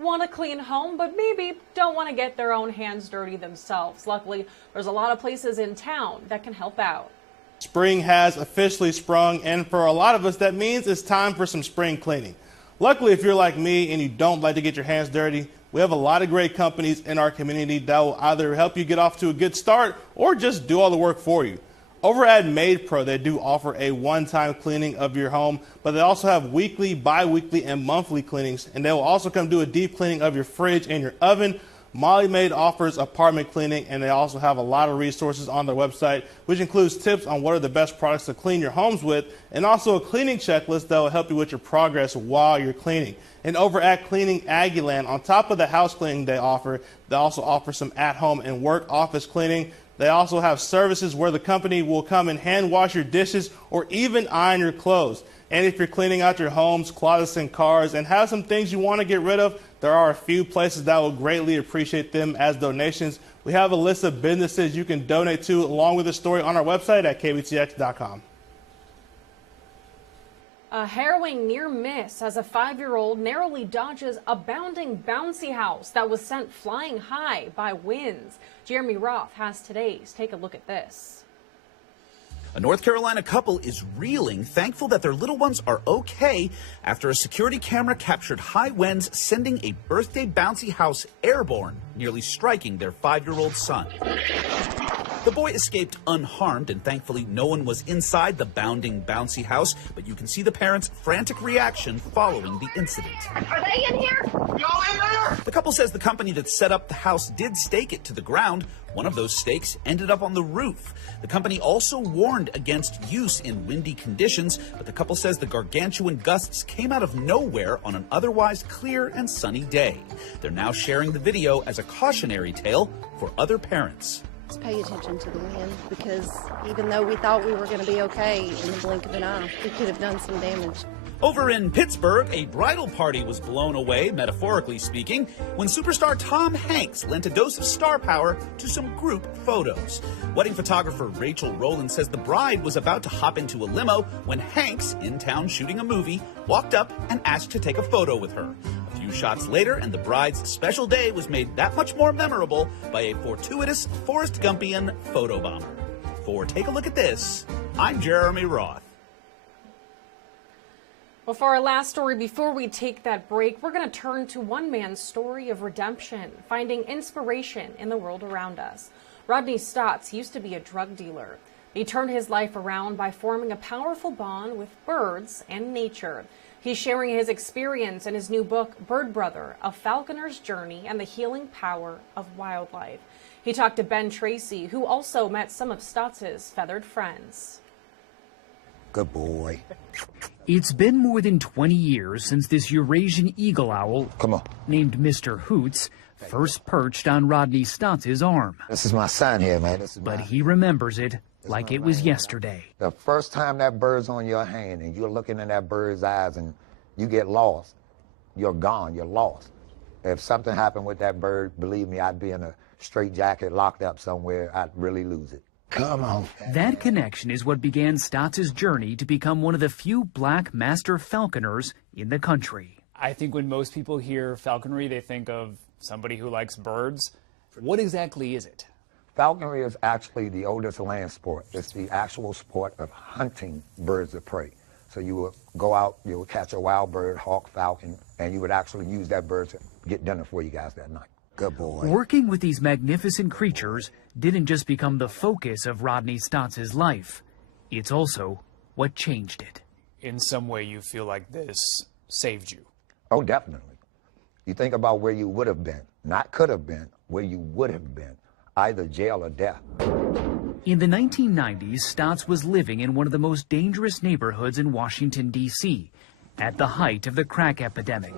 want to clean home, but maybe don't want to get their own hands dirty themselves. Luckily, there's a lot of places in town that can help out. Spring has officially sprung, and for a lot of us, that means it's time for some spring cleaning. Luckily, if you're like me and you don't like to get your hands dirty, we have a lot of great companies in our community that will either help you get off to a good start or just do all the work for you. Over at MaidPro, they do offer a one-time cleaning of your home, but they also have weekly, bi-weekly, and monthly cleanings, and they will also come do a deep cleaning of your fridge and your oven. Molly Maid offers apartment cleaning, and they also have a lot of resources on their website, which includes tips on what are the best products to clean your homes with, and also a cleaning checklist that will help you with your progress while you're cleaning. And over at Cleaning Aggieland, on top of the house cleaning they also offer some at-home and work office cleaning. They also have services where the company will come and hand wash your dishes or even iron your clothes. And if you're cleaning out your homes, closets, and cars and have some things you want to get rid of, there are a few places that will greatly appreciate them as donations. We have a list of businesses you can donate to along with the story on our website at kbtx.com. A harrowing near miss as a 5-year-old narrowly dodges a bounding bouncy house that was sent flying high by winds. Jeremy Roth has today's. Take a look at this. A North Carolina couple is reeling, thankful that their little ones are okay after a security camera captured high winds sending a birthday bouncy house airborne, nearly striking their 5-year-old son. The boy escaped unharmed, and thankfully no one was inside the bounding bouncy house, but you can see the parents' frantic reaction following the incident. Are they in here? Y'all in there? The couple says the company that set up the house did stake it to the ground. One of those stakes ended up on the roof. The company also warned against use in windy conditions, but the couple says the gargantuan gusts came out of nowhere on an otherwise clear and sunny day. They're now sharing the video as a cautionary tale for other parents. Just pay attention to the wind, because even though we thought we were going to be okay, in the blink of an eye, we could have done some damage. Over in Pittsburgh, a bridal party was blown away, metaphorically speaking, when superstar Tom Hanks lent a dose of star power to some group photos. Wedding photographer Rachel Rowland says the bride was about to hop into a limo when Hanks, in town shooting a movie, walked up and asked to take a photo with her. A few shots later, and the bride's special day was made that much more memorable by a fortuitous Forrest Gumpian photobomber. For Take a Look at This, I'm Jeremy Roth. Well, for our last story, before we take that break, we're going to turn to one man's story of redemption, finding inspiration in the world around us. Rodney Stotts used to be a drug dealer. He turned his life around by forming a powerful bond with birds and nature. He's sharing his experience in his new book, Bird Brother, A Falconer's Journey and the Healing Power of Wildlife. He talked to Ben Tracy, who also met some of Stotts' feathered friends. Good boy. It's been more than 20 years since this Eurasian eagle owl, named Mr. Hoots, first perched on Rodney Stotts' arm. This is my son here, man. But he remembers it like it was yesterday. The first time that bird's on your hand and you're looking in that bird's eyes and you get lost, you're gone, you're lost. If something happened with that bird, believe me, I'd be in a straitjacket locked up somewhere. I'd really lose it. Come on. That connection is what began Stotts' journey to become one of the few black master falconers in the country. I think when most people hear falconry, they think of somebody who likes birds. What exactly is it? Falconry is actually the oldest land sport. It's the actual sport of hunting birds of prey. So you would go out, you would catch a wild bird, hawk, falcon, and you would actually use that bird to get dinner for you guys that night. Good boy. Working with these magnificent creatures didn't just become the focus of Rodney Stotts' life. It's also what changed it. In some way, you feel like this saved you. Oh, definitely. You think about where you would have been, not could have been, where you would have been, either jail or death. In the 1990s, Stotts was living in one of the most dangerous neighborhoods in Washington, D.C., at the height of the crack epidemic.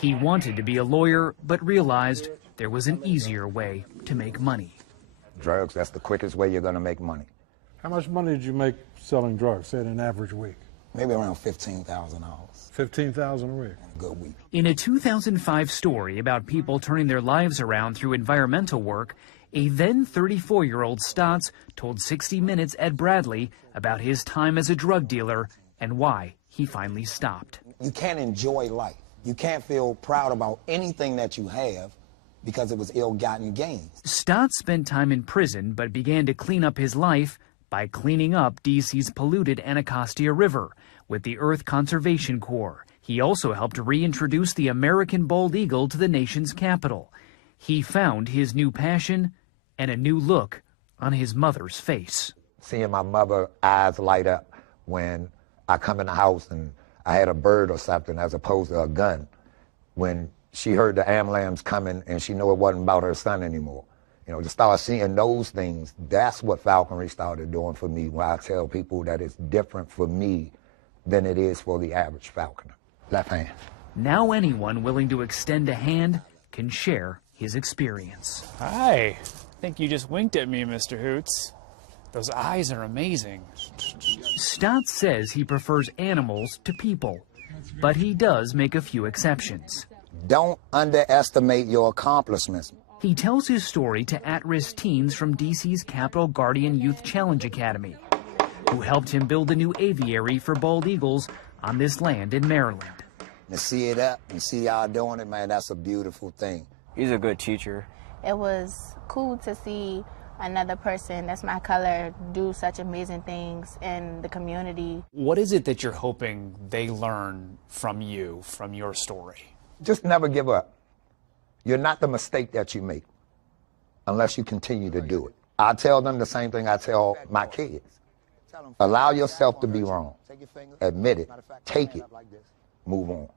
He wanted to be a lawyer, but realized there was an easier way to make money. Drugs, that's the quickest way you're going to make money. How much money did you make selling drugs, say, in an average week? Maybe around $15,000. $15,000 a week. Good week. In a 2005 story about people turning their lives around through environmental work, a then 34-year-old Stotts told 60 Minutes' Ed Bradley about his time as a drug dealer and why he finally stopped. You can't enjoy life. You can't feel proud about anything that you have because it was ill-gotten gains. Stotts spent time in prison but began to clean up his life by cleaning up D.C.'s polluted Anacostia River with the Earth Conservation Corps. He also helped reintroduce the American bald eagle to the nation's capital. He found his new passion and a new look on his mother's face. Seeing my mother's eyes light up when I come in the house and I had a bird or something as opposed to a gun. When she heard the ambulance coming and she knew it wasn't about her son anymore. You know, to start seeing those things, that's what falconry started doing for me, where I tell people that it's different for me than it is for the average falconer. Left hand. Now anyone willing to extend a hand can share his experience. Hi. I think you just winked at me, Mr. Hoots. Those eyes are amazing. Stotts says he prefers animals to people, but he does make a few exceptions. Don't underestimate your accomplishments. He tells his story to at-risk teens from D.C.'s Capital Guardian Youth Challenge Academy, who helped him build a new aviary for bald eagles on this land in Maryland. To see it up and see y'all doing it, man, that's a beautiful thing. He's a good teacher. It was cool to see another person that's my color do such amazing things in the community. What is it that you're hoping they learn from you, from your story? Just never give up. You're not the mistake that you make unless you continue to do it. I tell them the same thing I tell my kids. Allow yourself to be wrong. Admit it. Take it. Move on.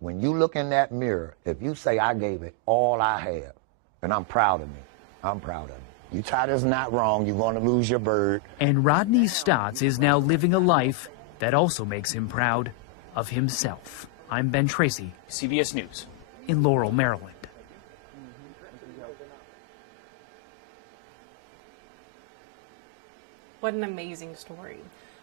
When you look in that mirror, if you say, I gave it all I have, and I'm proud of me, I'm proud of it. You try this not wrong, you're going to lose your bird. And Rodney Stotts is now living a life that also makes him proud of himself. I'm Ben Tracy, CBS News, in Laurel, Maryland. What an amazing story.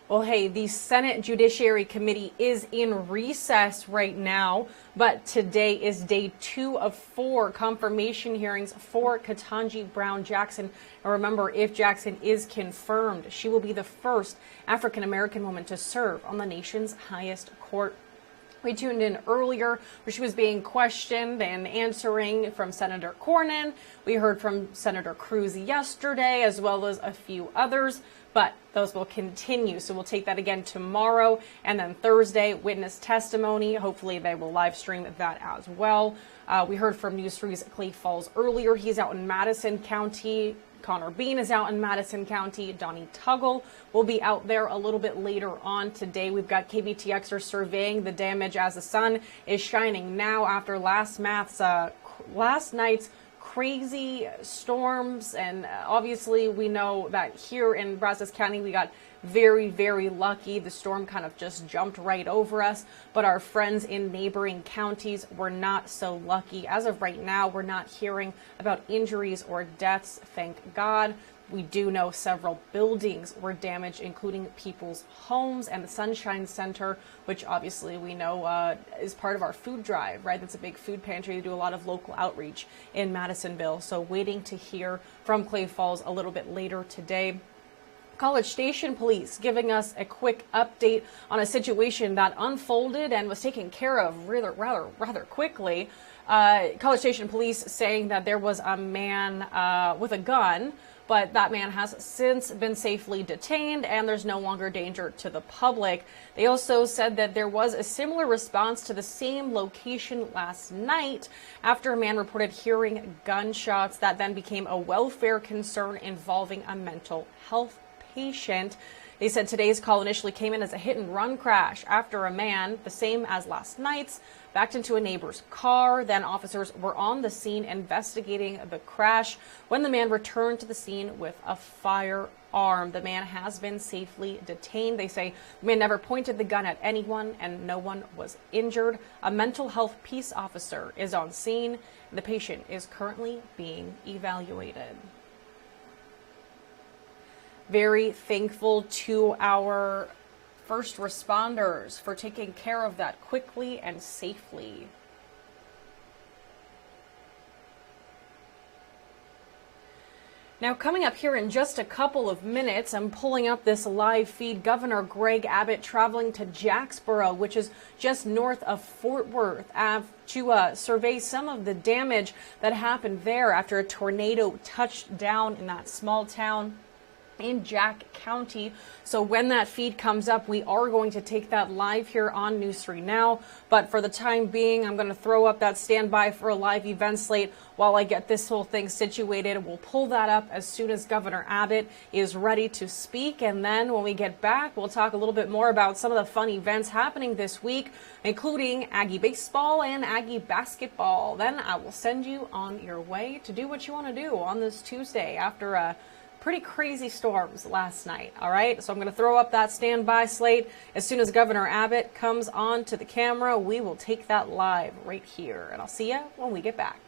Well, hey, the Senate Judiciary Committee is in recess right now, but today is day 2 of 4 confirmation hearings for Ketanji Brown Jackson. And remember, if Jackson is confirmed, she will be the first African-American woman to serve on the nation's highest court. We tuned in earlier where she was being questioned and answering from Senator Cornyn. We heard from Senator Cruz yesterday, as well as a few others, but those will continue. So we'll take that again tomorrow, and then Thursday, witness testimony. Hopefully they will live stream that as well. We heard from News 3's Clay Falls earlier. He's out in Madison County. Connor Bean is out in Madison County. Donnie Tuggle will be out there a little bit later on today. We've got KBTXers surveying the damage as the sun is shining now after last night's crazy storms, and obviously we know that here in Brazos County we got very, very lucky. The storm kind of just jumped right over us, but our friends in neighboring counties were not so lucky. As of right now, we're not hearing about injuries or deaths, thank God. We do know several buildings were damaged, including people's homes and the Sunshine Center, which obviously we know is part of our food drive, right? That's a big food pantry. They do a lot of local outreach in Madisonville. So waiting to hear from Clay Falls a little bit later today. College Station Police giving us a quick update on a situation that unfolded and was taken care of rather quickly. College Station Police saying that there was a man with a gun, but that man has since been safely detained and there's no longer danger to the public. They also said that there was a similar response to the same location last night after a man reported hearing gunshots that then became a welfare concern involving a mental health patient. They said today's call initially came in as a hit and run crash after a man, the same as last night's, backed into a neighbor's car. Then officers were on the scene investigating the crash when the man returned to the scene with a firearm. The man has been safely detained. They say the man never pointed the gun at anyone and no one was injured. A mental health peace officer is on scene. The patient is currently being evaluated. Very thankful to our first responders for taking care of that quickly and safely. Now, coming up here in just a couple of minutes, I'm pulling up this live feed. Governor Greg Abbott traveling to Jacksboro, which is just north of Fort Worth, to survey some of the damage that happened there after a tornado touched down in that small town in Jack County. So when that feed comes up, we are going to take that live here on News 3 Now. But for the time being, I'm going to throw up that standby for a live event slate while I get this whole thing situated. We'll pull that up as soon as Governor Abbott is ready to speak. And then when we get back, we'll talk a little bit more about some of the fun events happening this week, including Aggie baseball and Aggie basketball. Then I will send you on your way to do what you want to do on this Tuesday after a pretty crazy storms last night. All right, so I'm going to throw up that standby slate. As soon as Governor Abbott comes on to the camera, we will take that live right here. And I'll see you when we get back.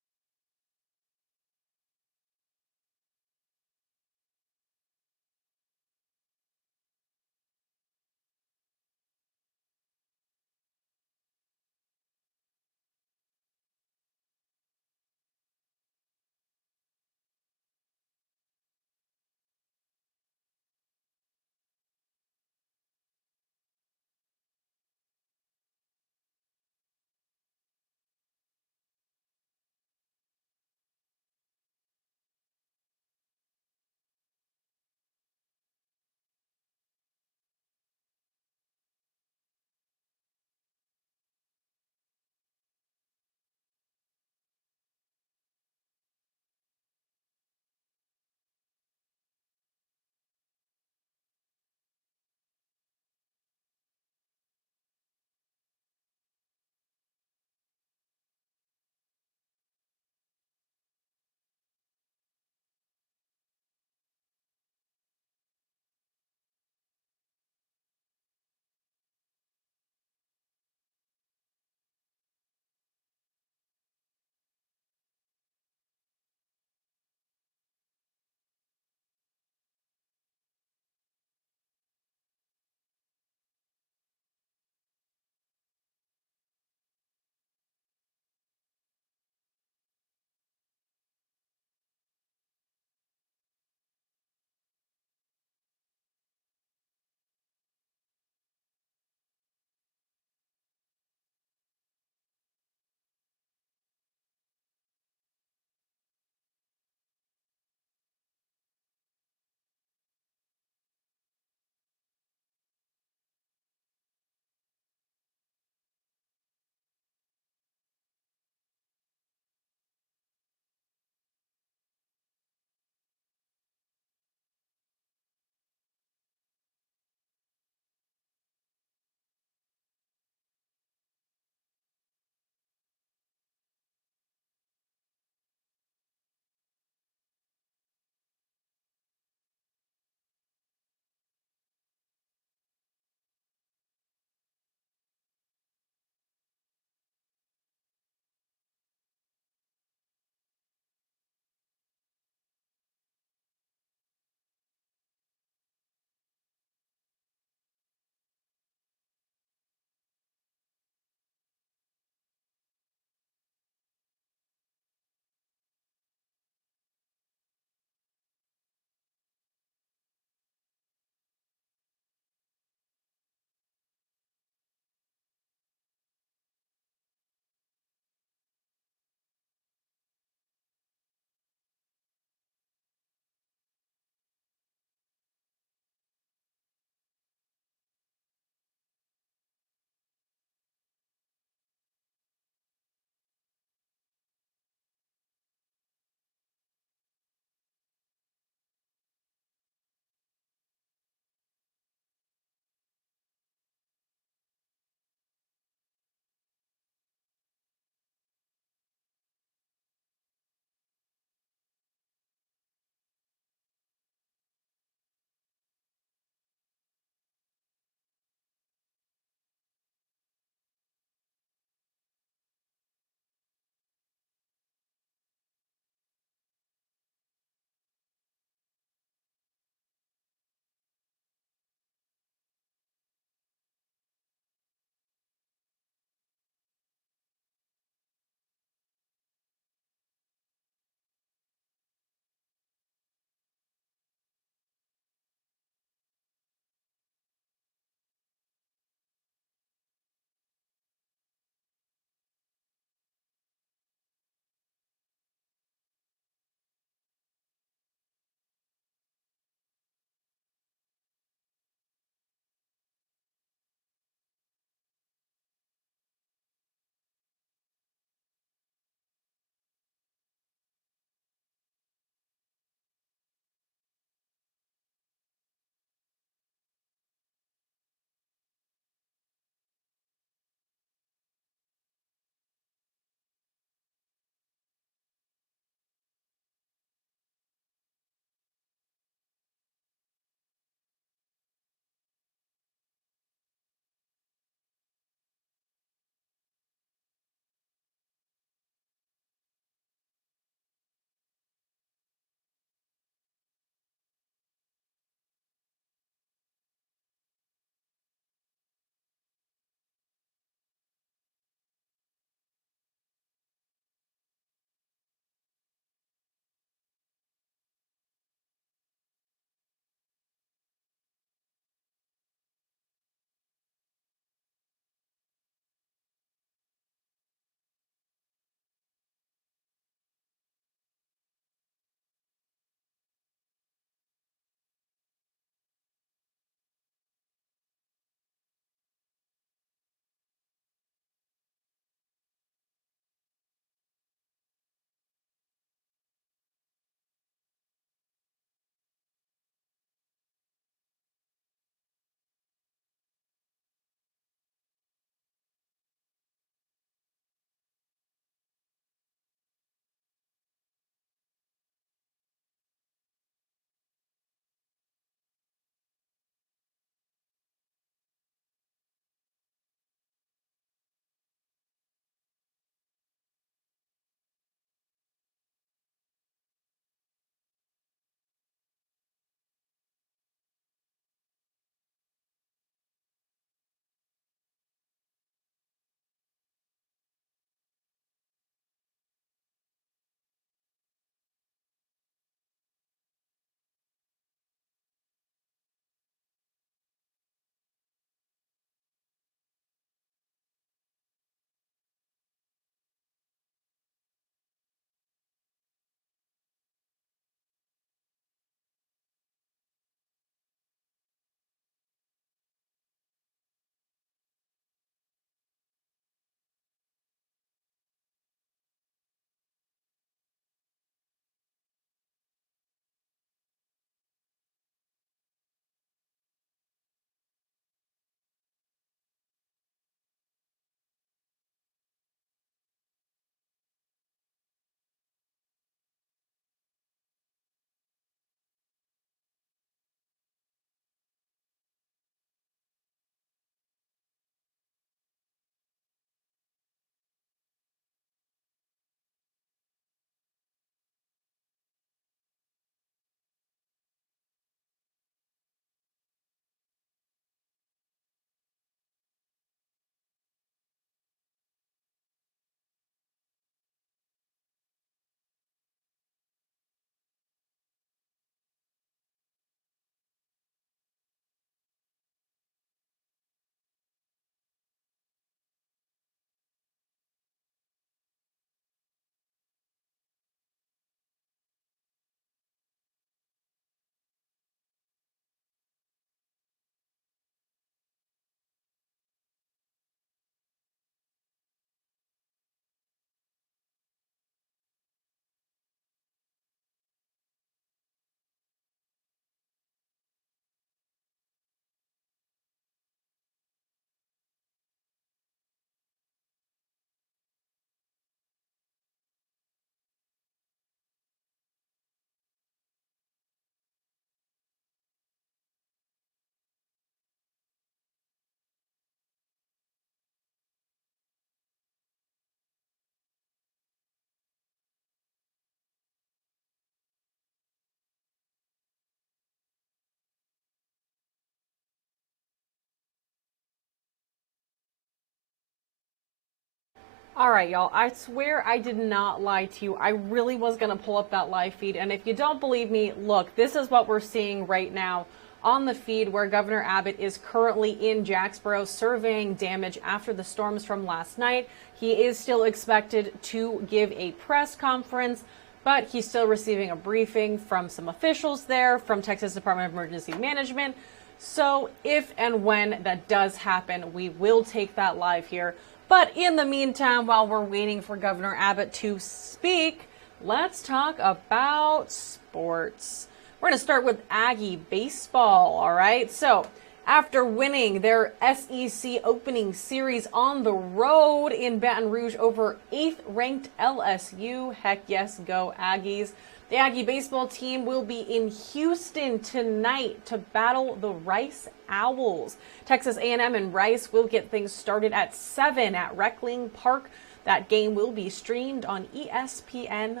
All right, y'all, I swear I did not lie to you. I really was going to pull up that live feed. And if you don't believe me, look, this is what we're seeing right now on the feed where Governor Abbott is currently in Jacksboro surveying damage after the storms from last night. He is still expected to give a press conference, but he's still receiving a briefing from some officials there from Texas Department of Emergency Management. So if and when that does happen, we will take that live here. But in the meantime, while we're waiting for Governor Abbott to speak, let's talk about sports. We're going to start with Aggie baseball, all right? So after winning their SEC opening series on the road in Baton Rouge over 8th-ranked LSU, heck yes, go Aggies. The Aggie baseball team will be in Houston tonight to battle the Rice Owls. Texas A&M and Rice will get things started at 7 at Reckling Park. That game will be streamed on ESPN+.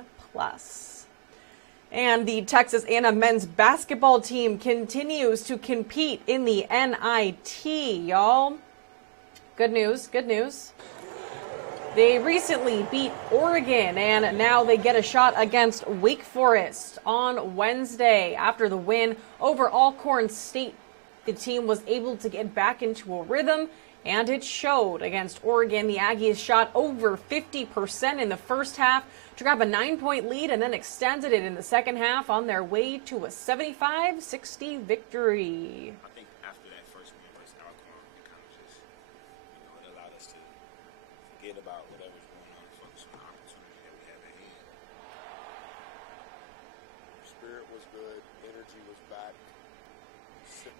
And the Texas A&M men's basketball team continues to compete in the NIT, y'all. Good news, good news. They recently beat Oregon, and now they get a shot against Wake Forest on Wednesday. After the win over Alcorn State, the team was able to get back into a rhythm, and it showed against Oregon. The Aggies shot over 50% in the first half to grab a 9-point lead and then extended it in the second half on their way to a 75-60 victory. I think after that first win versus Alcorn, it kind of just, it allowed us to forget about whatever's going on and focus on the opportunity that we have at hand. Spirit was good, energy was back.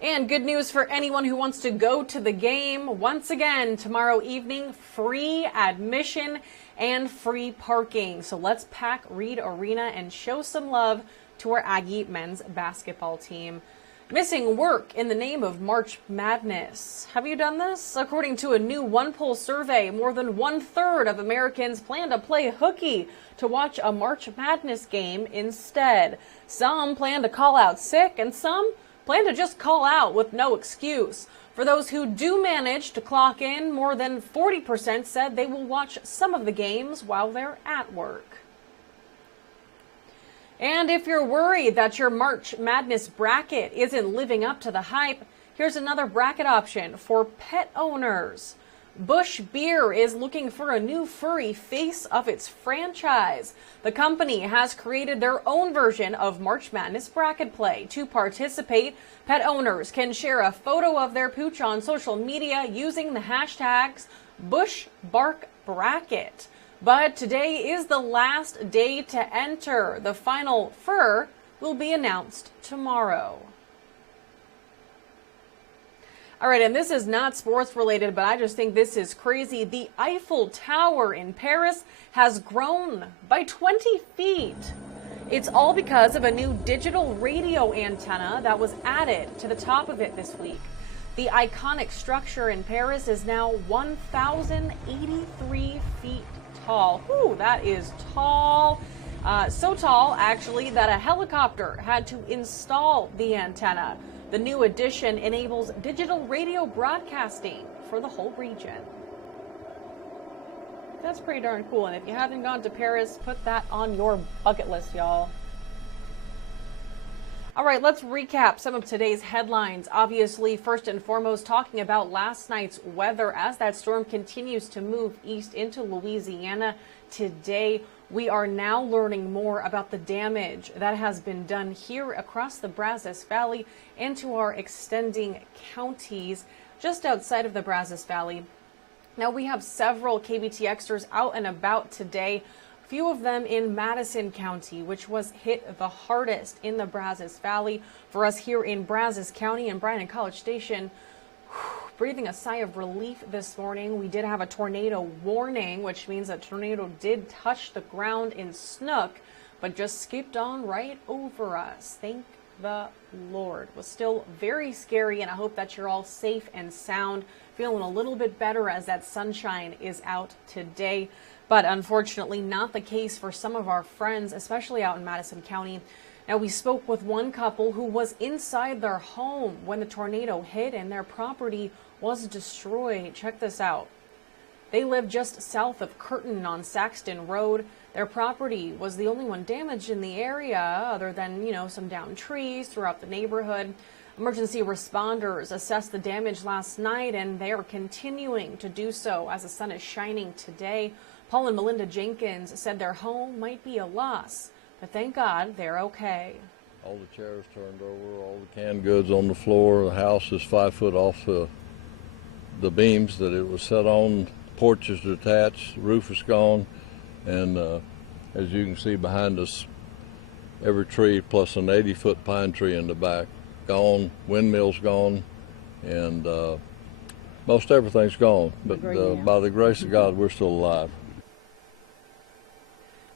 And good news for anyone who wants to go to the game. Once again, tomorrow evening, free admission and free parking. So let's pack Reed Arena and show some love to our Aggie men's basketball team. Missing work in the name of March Madness. Have you done this? According to a new OnePoll survey, more than 1/3 of Americans plan to play hooky to watch a March Madness game instead. Some plan to call out sick, and some plan to just call out with no excuse. For those who do manage to clock in, more than 40% said they will watch some of the games while they're at work. And if you're worried that your March Madness bracket isn't living up to the hype, here's another bracket option for pet owners. Busch Beer is looking for a new furry face of its franchise. The company has created their own version of March Madness bracket play. To participate, pet owners can share a photo of their pooch on social media using the hashtags BuschBarkBracket. But today is the last day to enter. The final fur will be announced tomorrow. All right, and this is not sports related, but I just think this is crazy. The Eiffel Tower in Paris has grown by 20 feet. It's all because of a new digital radio antenna that was added to the top of it this week. The iconic structure in Paris is now 1,083 feet tall. Whew, that is tall. So tall, actually, that a helicopter had to install the antenna. The new addition enables digital radio broadcasting for the whole region. That's pretty darn cool. And if you haven't gone to Paris, put that on your bucket list, y'all. All right, let's recap some of today's headlines. Obviously, first and foremost, talking about last night's weather as that storm continues to move east into Louisiana today. We are now learning more about the damage that has been done here across the Brazos Valley and to our extending counties just outside of the Brazos Valley. Now, we have several KBTXers out and about today. Few of them in Madison County, which was hit the hardest in the Brazos Valley. For us here in Brazos County and Bryan College Station, breathing a sigh of relief this morning. We did have a tornado warning, which means a tornado did touch the ground in Snook, but just skipped on right over us. Thank the Lord. It was still very scary, and I hope that you're all safe and sound, feeling a little bit better as that sunshine is out today. But unfortunately, not the case for some of our friends, especially out in Madison County. Now, we spoke with one couple who was inside their home when the tornado hit and their property was destroyed. Check this out. They live just south of Curtin on Saxton Road. Their property was the only one damaged in the area, other than, some downed trees throughout the neighborhood. Emergency responders assessed the damage last night, and they are continuing to do so as the sun is shining today. Paul and Melinda Jenkins said their home might be a loss, but thank God they're okay. All the chairs turned over, all the canned goods on the floor. The house is 5 foot off the beams that it was set on. Porch is detached, the roof is gone, and as you can see behind us, every tree plus an 80-foot pine tree in the back gone, windmill's gone, and most everything's gone. But by the grace of God, we're still alive.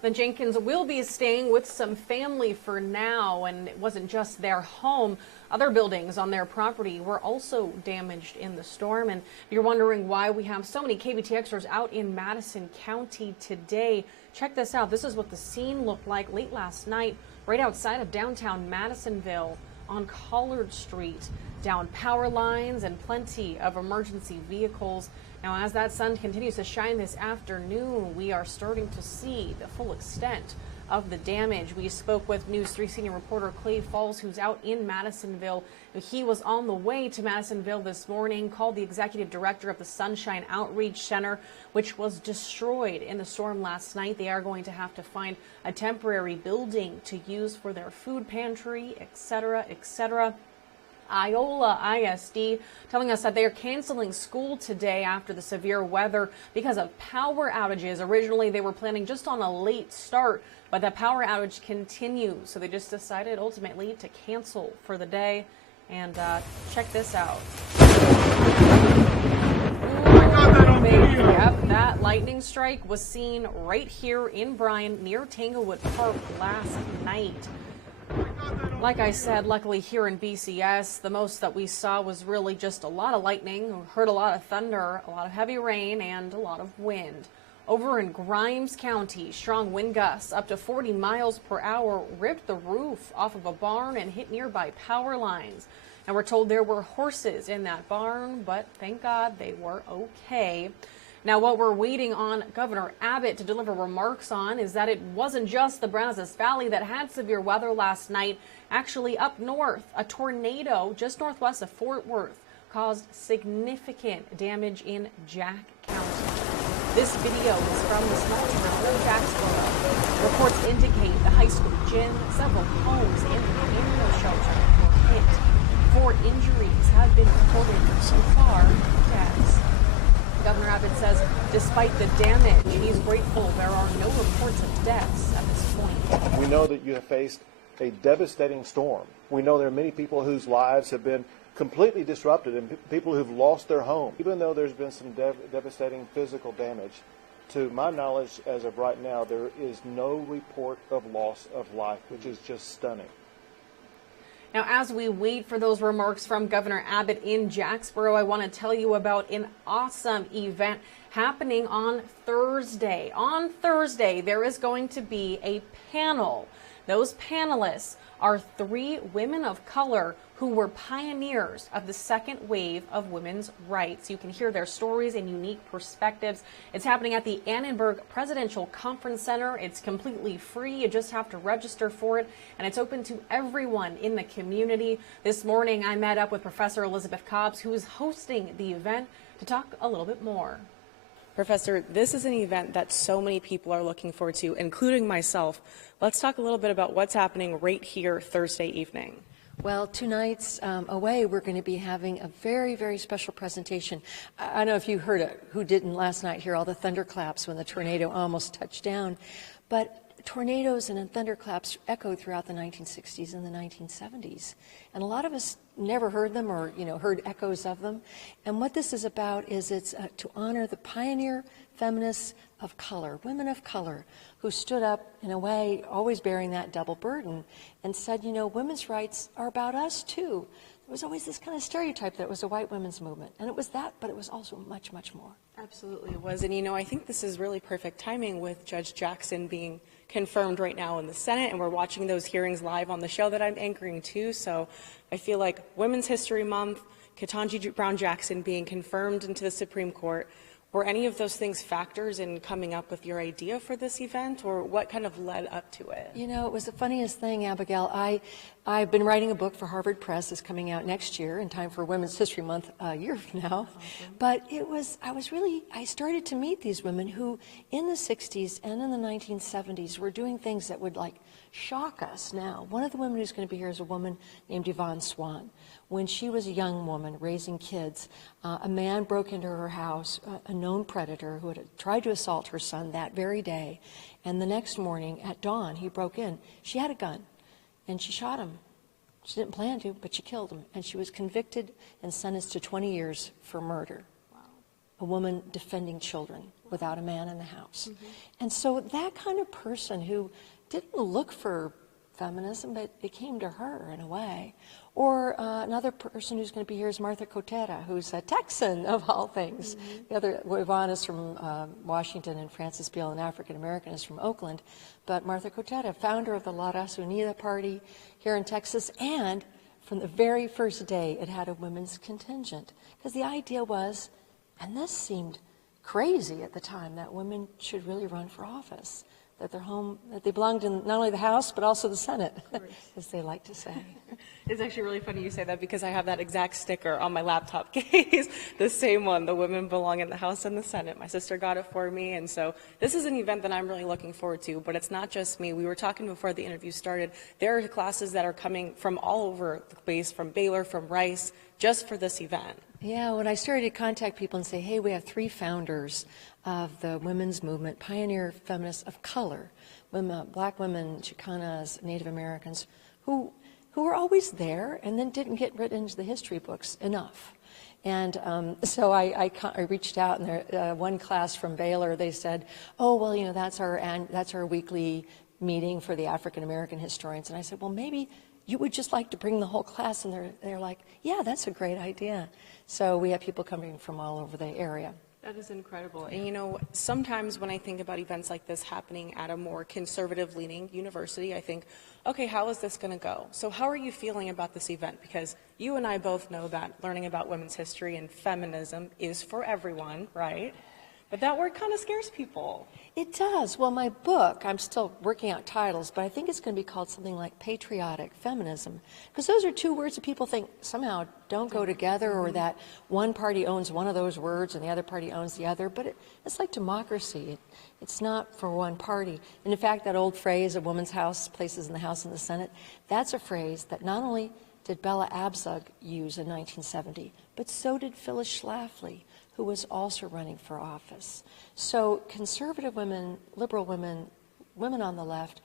The Jenkins will be staying with some family for now, and it wasn't just their home. Other buildings on their property were also damaged in the storm. And if you're wondering why we have so many KBTXers out in Madison County today, check this out. This is what the scene looked like late last night right outside of downtown Madisonville on Collard Street. Down power lines and plenty of emergency vehicles. Now, as that sun continues to shine this afternoon, we are starting to see the full extent of the damage. We spoke with News 3 senior reporter Clay Falls, who's out in Madisonville. He was on the way to Madisonville this morning, called the executive director of the Sunshine Outreach Center, which was destroyed in the storm last night. They are going to have to find a temporary building to use for their food pantry, etc., etc. Iola ISD telling us that they are canceling school today after the severe weather because of power outages. Originally, they were planning just on a late start, but the power outage continues. So they just decided ultimately to cancel for the day. And check this out. Yep, that lightning strike was seen right here in Bryan near Tanglewood Park last night. Like I said, luckily here in BCS, the most that we saw was really just a lot of lightning, we heard a lot of thunder, a lot of heavy rain, and a lot of wind. Over in Grimes County, strong wind gusts up to 40 miles per hour ripped the roof off of a barn and hit nearby power lines. And we're told there were horses in that barn, but thank God they were okay. Now, what we're waiting on Governor Abbott to deliver remarks on is that it wasn't just the Brazos Valley that had severe weather last night. Actually, up north, a tornado just northwest of Fort Worth caused significant damage in Jack County. This video is from the small town of Jacksboro. Reports indicate the high school gym, several homes, and the animal shelter were hit. 4 injuries have been reported so far. Deaths. Governor Abbott says despite the damage, he's grateful there are no reports of deaths at this point. We know that you have faced a devastating storm. We know there are many people whose lives have been completely disrupted and people who've lost their home. Even though there's been some devastating physical damage, to my knowledge as of right now, there is no report of loss of life, which is just stunning. Now, as we wait for those remarks from Governor Abbott in Jacksboro, I want to tell you about an awesome event happening on Thursday. On Thursday, there is going to be a panel. Those panelists are 3 women of color who were pioneers of the second wave of women's rights. You can hear their stories and unique perspectives. It's happening at the Annenberg Presidential Conference Center. It's completely free. You just have to register for it, and it's open to everyone in the community. This morning, I met up with Professor Elizabeth Cobbs, who is hosting the event, to talk a little bit more. Professor, this is an event that so many people are looking forward to, including myself. Let's talk a little bit about what's happening right here Thursday evening. Well, 2 nights away, we're going to be having a very, very special presentation. I don't know if you heard it, who didn't last night hear all the thunderclaps when the tornado almost touched down, but tornadoes and thunderclaps echoed throughout the 1960s and the 1970s. And a lot of us never heard them or, heard echoes of them. And what this is about is it's to honor the pioneer feminists of color, women of color, who stood up in a way, always bearing that double burden, and said, women's rights are about us too. There was always this kind of stereotype that it was a white women's movement. And it was that, but it was also much, much more. Absolutely it was. And I think this is really perfect timing with Judge Jackson being confirmed right now in the Senate, and we're watching those hearings live on the show that I'm anchoring too. So I feel like Women's History Month, Ketanji Brown Jackson being confirmed into the Supreme Court, Were any of those things factors in coming up with your idea for this event, or what kind of led up to it? You know, it was the funniest thing, Abigail. I've been writing a book for Harvard Press. It's coming out next year in time for Women's History Month a year from now. But I started to meet these women who in the 60s and in the 1970s were doing things that would like shock us now. One of the women who's going to be here is a woman named Yvonne Swan. When she was a young woman raising kids, a man broke into her house, a known predator who had tried to assault her son that very day. And the next morning at dawn, he broke in. She had a gun, and she shot him. She didn't plan to, but she killed him. And she was convicted and sentenced to 20 years for murder. Wow. A woman defending children without a man in the house. And so that kind of person who didn't look for feminism, but it came to her in a way. Or another person who's going to be here is Martha Cotera, who's a Texan of all things. The other, Yvonne is from Washington, and Frances Beale, an African American, is from Oakland. But Martha Cotera, founder of the La Raza Unida Party here in Texas, and from the very first day it had a women's contingent. Because the idea was, and this seemed crazy at the time, that women should really run for office. That they're home, that they belonged in not only the House, but also the Senate, as they like to say. It's actually really funny you say that, because I have that exact sticker on my laptop case, the same one, the women belong in the House and the Senate. My sister got it for me, and so this is an event that I'm really looking forward to, but it's not just me. We were talking before the interview started. There are classes that are coming from all over the place, from Baylor, from Rice, just for this event. Yeah, when I started to contact people and say, hey, we have 3 founders of the women's movement, pioneer feminists of color, women, black women, Chicanas, Native Americans, who were always there and then didn't get written into the history books enough. And so I reached out, and there, one class from Baylor, they said, oh, well, you know, that's our weekly meeting for the African American historians. And I said, well, maybe you would just like to bring the whole class. And they're like, yeah, that's a great idea. So we have people coming from all over the area. That is incredible. And you know, sometimes when I think about events like this happening at a more conservative-leaning university, I think, okay, how is this going to go? So how are you feeling about this event? Because you and I both know that learning about women's history and feminism is for everyone, right? But that word kind of scares people. It does. Well, my book, I'm still working out titles, but I think it's going to be called something like patriotic feminism, because those are 2 words that people think somehow don't go together, or that one party owns one of those words and the other party owns the other. But it's like democracy. It's not for one party. And in fact, that old phrase, a woman's house, places in the House and the Senate, that's a phrase that not only did Bella Abzug use in 1970, but so did Phyllis Schlafly, who was also running for office. So conservative women, liberal women, women on the left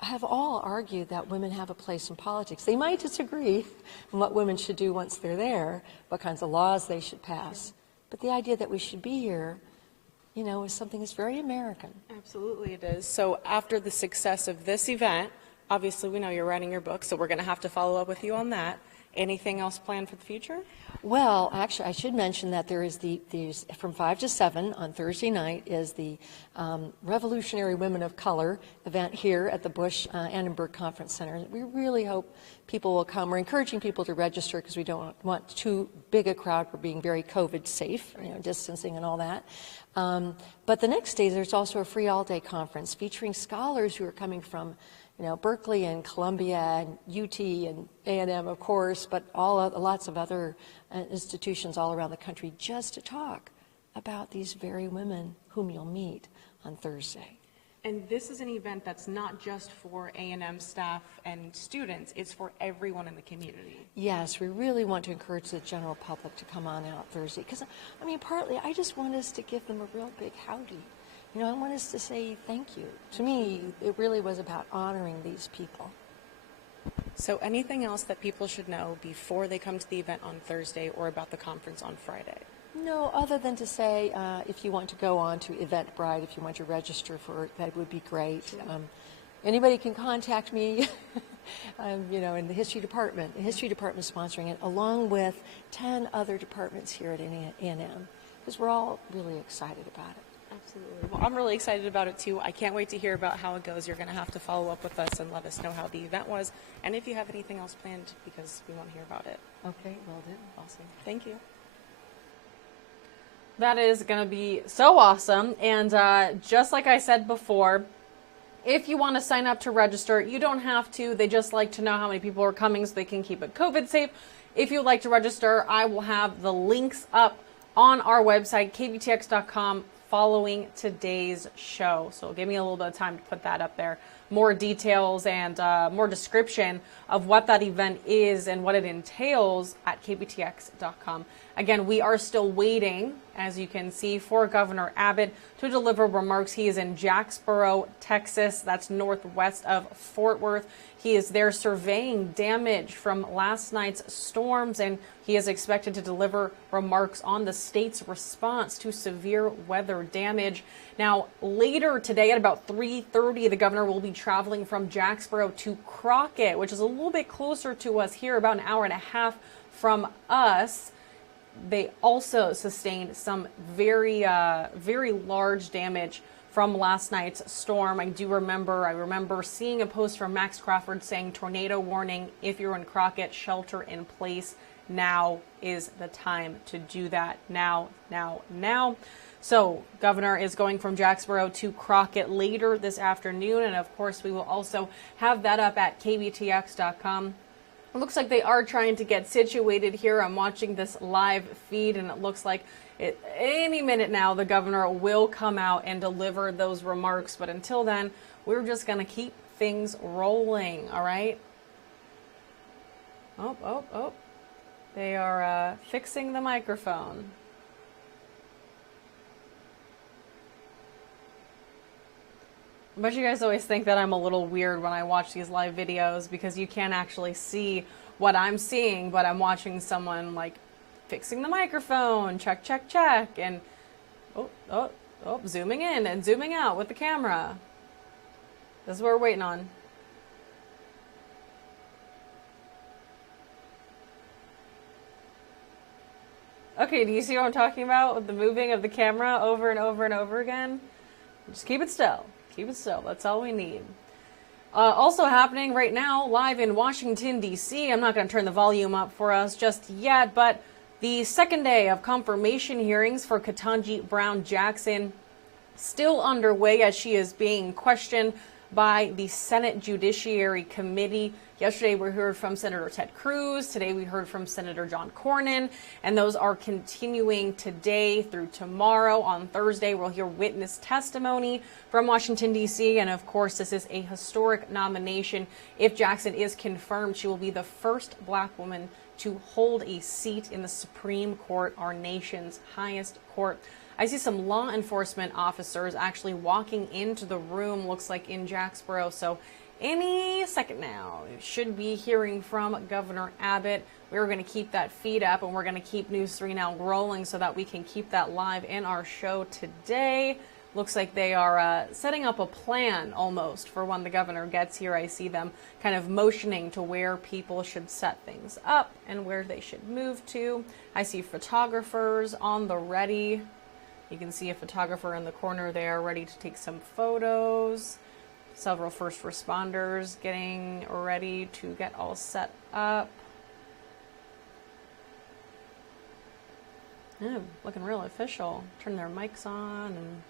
have all argued that women have a place in politics. They might disagree on what women should do once they're there, what kinds of laws they should pass. But the idea that we should be here, you know, is something that's very American. Absolutely it is. So after the success of this event, obviously we know you're writing your book, so we're going to have to follow up with you on that. Anything else planned for the future? Well, actually, I should mention that there's from 5 to 7 on Thursday night is the Revolutionary Women of Color event here at the Bush Annenberg Conference Center. We really hope people will come. We're encouraging people to register because we don't want too big a crowd. We're being very COVID safe, you know, distancing and all that. But the next day, there's also a free all-day conference featuring scholars who are coming from, you know, Berkeley and Columbia and UT and A&M, of course, but lots of other institutions all around the country, just to talk about these very women whom you'll meet on Thursday. And this is an event that's not just for A&M staff and students, it's for everyone in the community. Yes, we really want to encourage the general public to come on out Thursday, because, I mean, partly I just want us to give them a real big howdy. You know, I want us to say thank you. To me, it really was about honoring these people. So anything else that people should know before they come to the event on Thursday or about the conference on Friday? No, other than to say, if you want to go on to Eventbrite, if you want to register for it, that would be great. Anybody can contact me, you know, in the history department. The history department is sponsoring it, along with 10 other departments here at A&M, because we're all really excited about it. Absolutely. Well, I'm really excited about it too. I can't wait to hear about how it goes. You're going to have to follow up with us and let us know how the event was, and if you have anything else planned, because we want to hear about it. Okay, will do. Awesome. Thank you. That is going to be so awesome. And just like I said before, if you want to sign up to register, you don't have to. They just like to know how many people are coming so they can keep it COVID safe. If you'd like to register, I will have the links up on our website, kvtx.com, following today's show. So give me a little bit of time to put that up there. More details and more description of what that event is and what it entails at kvtx.com. Again, we are still waiting, as you can see, for Governor Abbott to deliver remarks. He is in Jacksboro, Texas. That's northwest of Fort Worth. He is there surveying damage from last night's storms, and he is expected to deliver remarks on the state's response to severe weather damage. Now, later today at about 3:30, the governor will be traveling from Jacksboro to Crockett, which is a little bit closer to us here, about an hour and a half from us. They also sustained some very large damage from last night's storm. I remember seeing a post from Max Crawford saying tornado warning. If you're in Crockett, shelter in place. Now is the time to do that. Now. So governor is going from Jacksboro to Crockett later this afternoon. And of course, we will also have that up at kvtx.com. It looks like they are trying to get situated here. I'm watching this live feed, and it looks like any minute now the governor will come out and deliver those remarks. But until then, we're just going to keep things rolling, all right? Oh. They are fixing the microphone. I bet you guys always think that I'm a little weird when I watch these live videos because you can't actually see what I'm seeing, but I'm watching someone like fixing the microphone, check, and zooming in and zooming out with the camera. This is what we're waiting on. Okay, do you see what I'm talking about with the moving of the camera over and over and over again? Just keep it still. Keep it still. That's all we need. Also happening right now, live in Washington, D.C. I'm not going to turn the volume up for us just yet, but the second day of confirmation hearings for Ketanji Brown Jackson still underway as she is being questioned by the Senate Judiciary Committee. Yesterday we heard from Senator Ted Cruz. Today we heard from Senator John Cornyn. And those are continuing today through tomorrow. On Thursday we'll hear witness testimony from Washington, D.C. And of course this is a historic nomination. If Jackson is confirmed, she will be the first black woman to hold a seat in the Supreme Court, our nation's highest court. I see some law enforcement officers actually walking into the room, looks like in Jacksboro. So any second now, we should be hearing from Governor Abbott. We're going to keep that feed up, and we're going to keep News 3 Now rolling so that we can keep that live in our show today. Looks like they are setting up a plan almost for when the governor gets here. I see them kind of motioning to where people should set things up and where they should move to. I see photographers on the ready. You can see a photographer in the corner there ready to take some photos. Several first responders getting ready to get all set up. Yeah, looking real official. Turn their mics on and...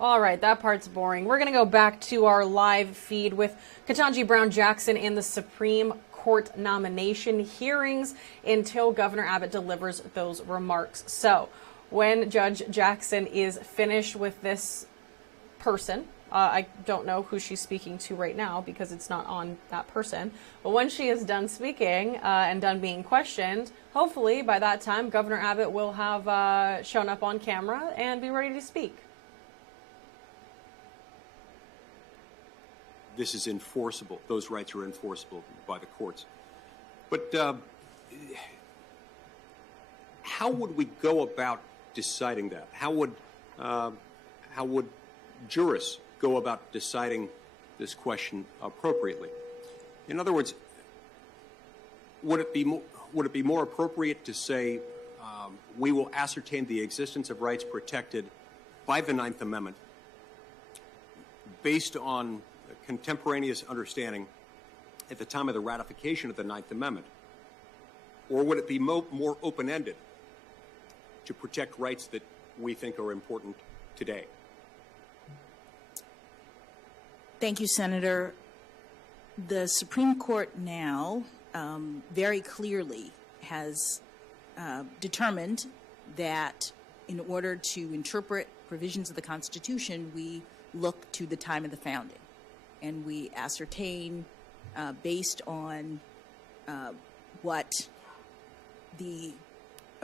All right, that part's boring. We're going to go back to our live feed with Ketanji Brown Jackson in the Supreme Court nomination hearings until Governor Abbott delivers those remarks. So when Judge Jackson is finished with this person, I don't know who she's speaking to right now because it's not on that person, but when she is done speaking and done being questioned, hopefully by that time Governor Abbott will have shown up on camera and be ready to speak. This is enforceable. Those rights are enforceable by the courts. But how would we go about deciding that? How would jurists go about deciding this question appropriately? In other words, would it be more appropriate to say we will ascertain the existence of rights protected by the Ninth Amendment based on contemporaneous understanding at the time of the ratification of the Ninth Amendment? Or would it be more open-ended to protect rights that we think are important today? Thank you, Senator. The Supreme Court now very clearly has determined that in order to interpret provisions of the Constitution, we look to the time of the founding. And we ascertain, based on what the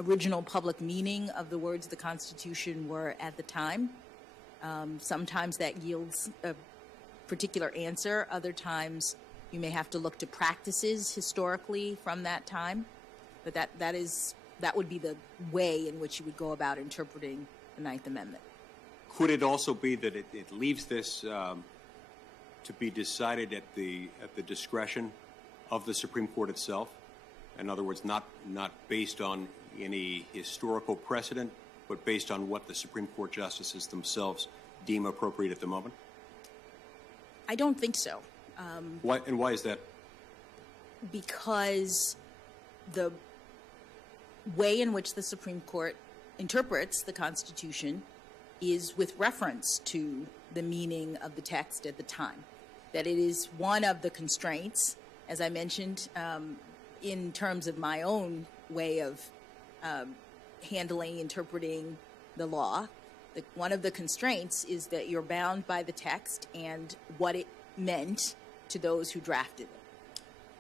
original public meaning of the words of the Constitution were at the time. Sometimes that yields a particular answer. Other times you may have to look to practices historically from that time. But that would be the way in which you would go about interpreting the Ninth Amendment. Could it also be that it leaves this to be decided at the discretion of the Supreme Court itself? In other words, not based on any historical precedent, but based on what the Supreme Court justices themselves deem appropriate at the moment? I don't think so. Why is that? Because the way in which the Supreme Court interprets the Constitution is with reference to the meaning of the text at the time. That it is one of the constraints, as I mentioned, in terms of my own way of interpreting the law. One of the constraints is that you're bound by the text and what it meant to those who drafted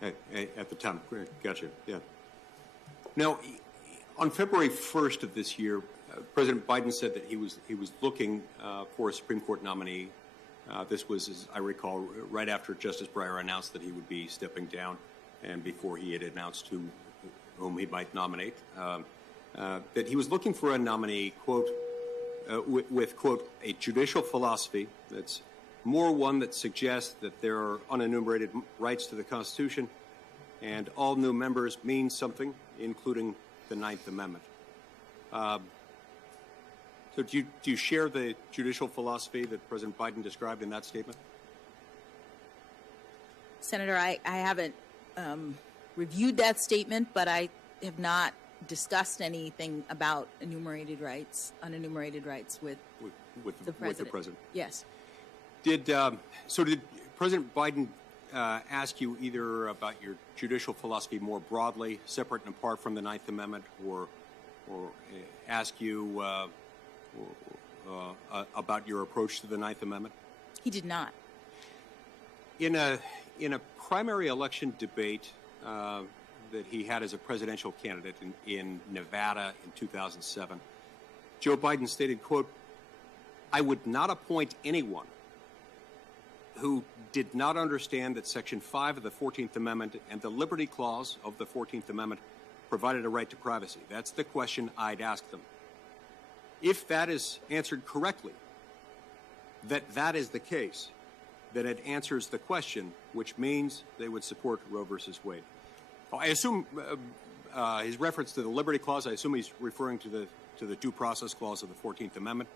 it. At the time, gotcha, yeah. Now, on February 1st of this year, President Biden said that he was looking for a Supreme Court nominee. This was, as I recall, right after Justice Breyer announced that he would be stepping down and before he had announced whom he might nominate. That he was looking for a nominee, quote, with, quote, a judicial philosophy that's more one that suggests that there are unenumerated rights to the Constitution and all new members mean something, including the Ninth Amendment. So do you share the judicial philosophy that President Biden described in that statement? Senator, I haven't reviewed that statement, but I have not discussed anything about unenumerated rights with the President. Yes. Did President Biden ask you either about your judicial philosophy more broadly, separate and apart from the Ninth Amendment, or ask you about your approach to the Ninth Amendment? He did not. In a primary election debate that he had as a presidential candidate in Nevada in 2007, Joe Biden stated, quote, "I would not appoint anyone who did not understand that Section 5 of the 14th Amendment and the Liberty Clause of the 14th Amendment provided a right to privacy. That's the question I'd ask them. If that is answered correctly, that is the case, then it answers the question, which means they would support Roe versus Wade." I assume his reference to the Liberty Clause, I assume he's referring to the Due Process Clause of the 14th Amendment.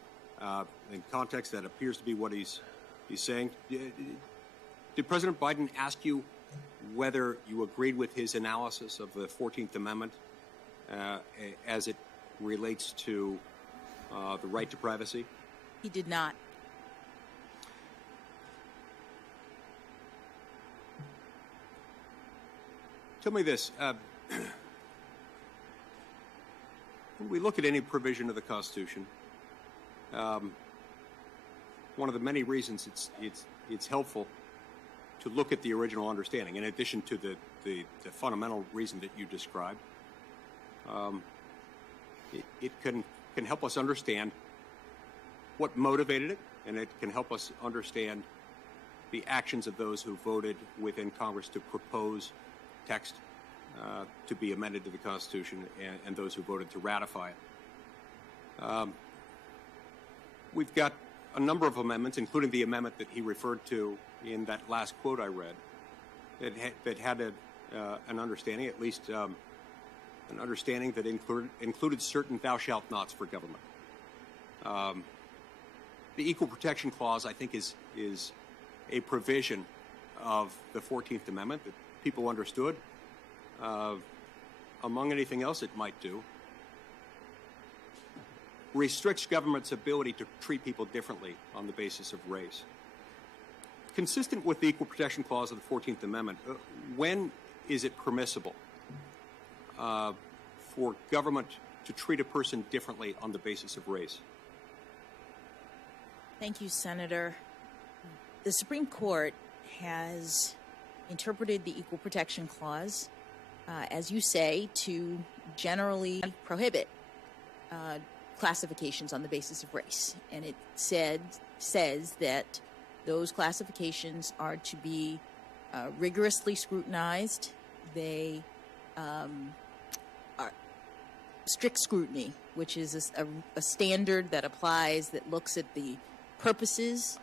In context, that appears to be what he's saying. Did President Biden ask you whether you agreed with his analysis of the 14th Amendment as it relates to the right to privacy? He did not. Tell me this. When we look at any provision of the Constitution, one of the many reasons it's helpful to look at the original understanding, in addition to the fundamental reason that you described. It can help us understand what motivated it, and it can help us understand the actions of those who voted within Congress to propose text to be amended to the Constitution, and those who voted to ratify it. We've got a number of amendments, including the amendment that he referred to in that last quote I read, that had an understanding, at least an understanding that included certain thou shalt nots for government. The Equal Protection Clause, I think, is a provision of the 14th Amendment that people understood. among anything else it might do, restricts government's ability to treat people differently on the basis of race. Consistent with the Equal Protection Clause of the 14th Amendment, when is it permissible for government to treat a person differently on the basis of race? Thank you, Senator. The Supreme Court has interpreted the Equal Protection Clause, as you say, to generally prohibit classifications on the basis of race. And it says that those classifications are to be rigorously scrutinized. They are strict scrutiny, which is a standard that applies, that looks at the purposes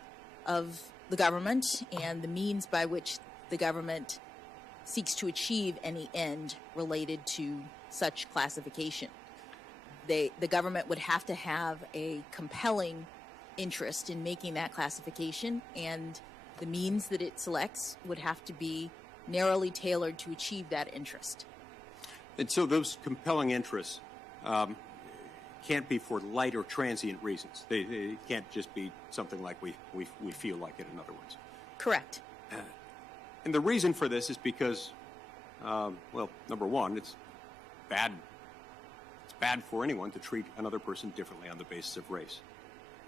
of the government and the means by which the government seeks to achieve any end related to such classification. The government would have to have a compelling interest in making that classification, and the means that it selects would have to be narrowly tailored to achieve that interest. And so those compelling interests can't be for light or transient reasons. They can't just be something like we feel like it, in other words. Correct. And the reason for this is because, well, number one, it's bad. It's bad for anyone to treat another person differently on the basis of race.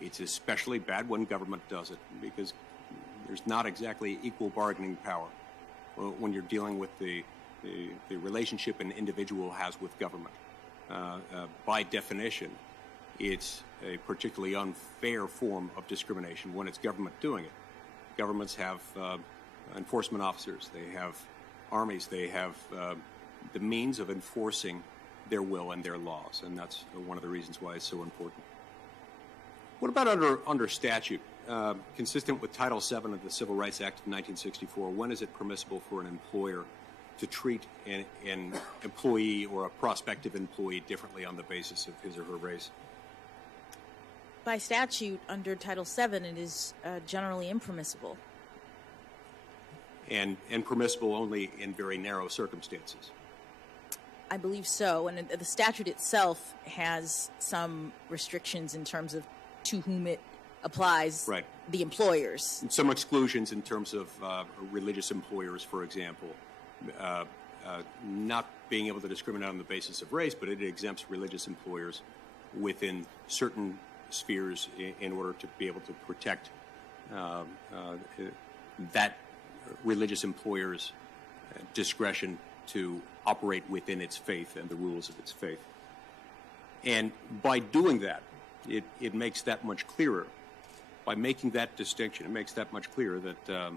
It's especially bad when government does it, because there's not exactly equal bargaining power when you're dealing with the relationship an individual has with government. By definition, it's a particularly unfair form of discrimination when it's government doing it. Governments have enforcement officers, they have armies, they have the means of enforcing their will and their laws, and that's one of the reasons why it's so important. What about under statute? Consistent with Title VII of the Civil Rights Act of 1964, when is it permissible for an employer to treat an employee or a prospective employee differently on the basis of his or her race? By statute, under Title VII, it is generally impermissible. And permissible only in very narrow circumstances? I believe so. And the statute itself has some restrictions in terms of to whom it applies, right. The employers. And some exclusions in terms of religious employers, for example, not being able to discriminate on the basis of race, but it exempts religious employers within certain spheres in order to be able to protect that religious employer's discretion to operate within its faith and the rules of its faith. And by doing that, it makes that much clearer. By making that distinction, it makes that much clearer that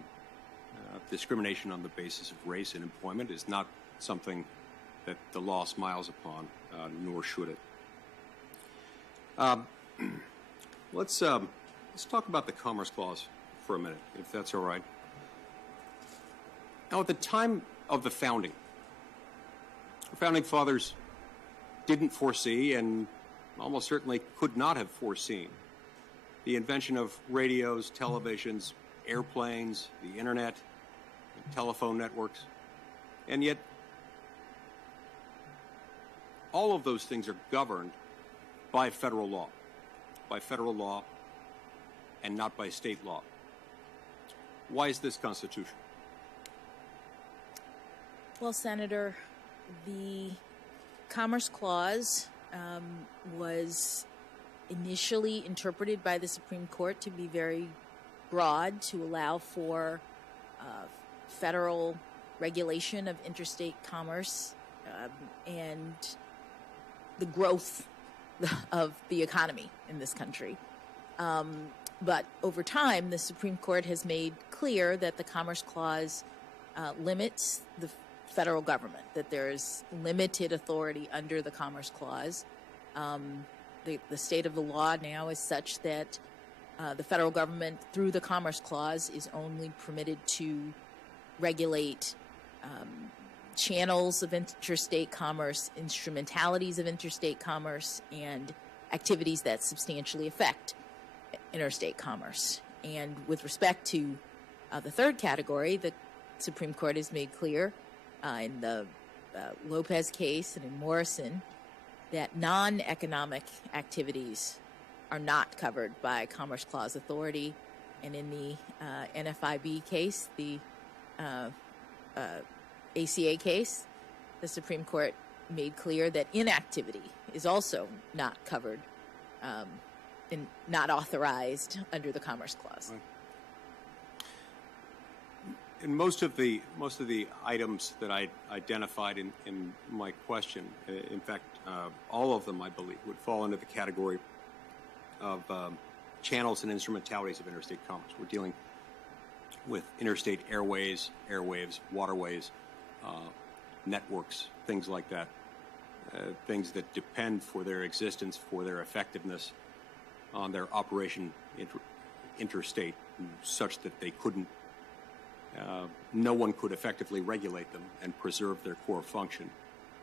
discrimination on the basis of race in employment is not something that the law smiles upon, nor should it. Let's talk about the Commerce Clause for a minute, if that's all right. Now, at the time of the founding, the founding fathers didn't foresee, and almost certainly could not have foreseen, the invention of radios, televisions, airplanes, the internet, telephone networks. And yet, all of those things are governed by federal law and not by state law. Why is this constitutional? Well, Senator, the Commerce Clause was initially interpreted by the Supreme Court to be very broad, to allow for federal regulation of interstate commerce and the growth of the economy in this country. But over time, the Supreme Court has made clear that the Commerce Clause limits the federal government, that there is limited authority under the Commerce Clause. The state of the law now is such that the federal government, through the Commerce Clause, is only permitted to regulate channels of interstate commerce, instrumentalities of interstate commerce, and activities that substantially affect interstate commerce. And with respect to the third category, the Supreme Court has made clear in the Lopez case and in Morrison that non-economic activities are not covered by Commerce Clause authority. And in the NFIB case, the ACA case, the Supreme Court made clear that inactivity is also not covered and not authorized under the Commerce Clause. Right. And most of the items that I identified in my question, in fact, all of them, I believe, would fall into the category of channels and instrumentalities of interstate commerce. We're dealing with interstate airways, waterways, networks, things like that, things that depend for their existence, for their effectiveness on their operation interstate, such that they couldn't, no one could effectively regulate them and preserve their core function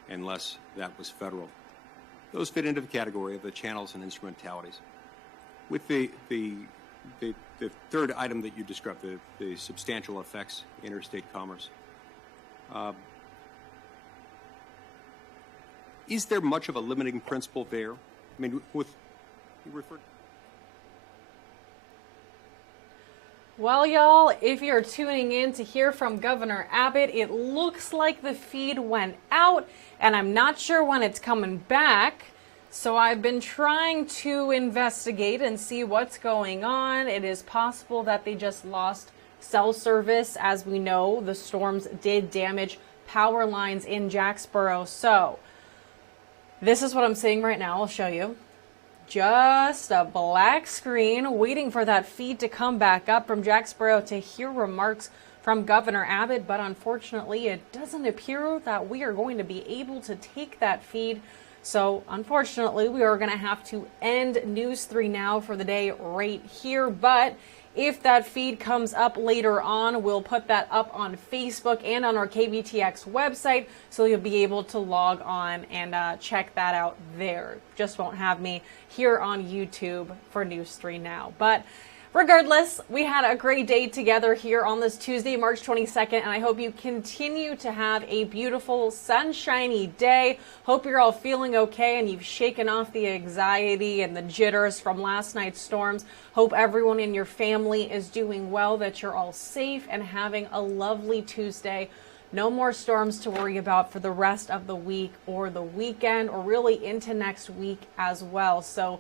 unless that was federal. Those fit into the category of the channels and instrumentalities. With the third item that you described, the substantial effects interstate commerce, is there much of a limiting principle there? I mean, you referred. Well, y'all, if you're tuning in to hear from Governor Abbott, it looks like the feed went out, and I'm not sure when it's coming back. So I've been trying to investigate and see what's going on. It is possible that they just lost cell service. As we know, the storms did damage power lines in Jacksboro. So this is what I'm seeing right now. I'll show you. Just a black screen waiting for that feed to come back up from Jacksboro to hear remarks from Governor Abbott. But unfortunately, it doesn't appear that we are going to be able to take that feed. So unfortunately, we are going to have to end News 3 Now for the day right here. But if that feed comes up later on, we'll put that up on Facebook and on our KBTX website, so you'll be able to log on and check that out there. Just won't have me here on YouTube for News 3 Now. But regardless, we had a great day together here on this Tuesday, March 22nd, and I hope you continue to have a beautiful, sunshiny day. Hope you're all feeling okay and you've shaken off the anxiety and the jitters from last night's storms. Hope everyone in your family is doing well, that you're all safe and having a lovely Tuesday. No more storms to worry about for the rest of the week or the weekend or really into next week as well. So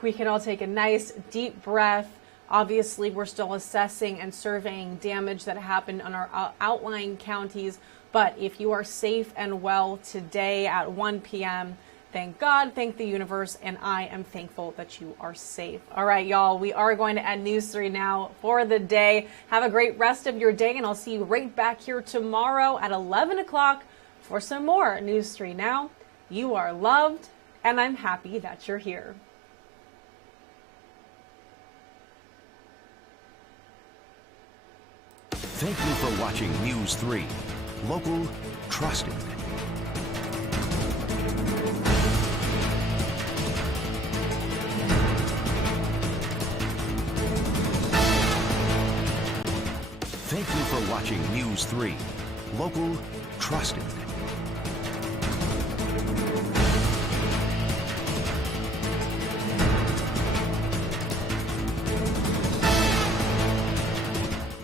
we can all take a nice deep breath. Obviously, we're still assessing and surveying damage that happened on our outlying counties. But if you are safe and well today at 1 p.m., thank God, thank the universe, and I am thankful that you are safe. All right, y'all, we are going to end News 3 Now for the day. Have a great rest of your day, and I'll see you right back here tomorrow at 11 o'clock for some more News 3 Now. You are loved, and I'm happy that you're here. Thank you for watching News 3. Local, trusted. Thank you for watching News 3. Local, trusted.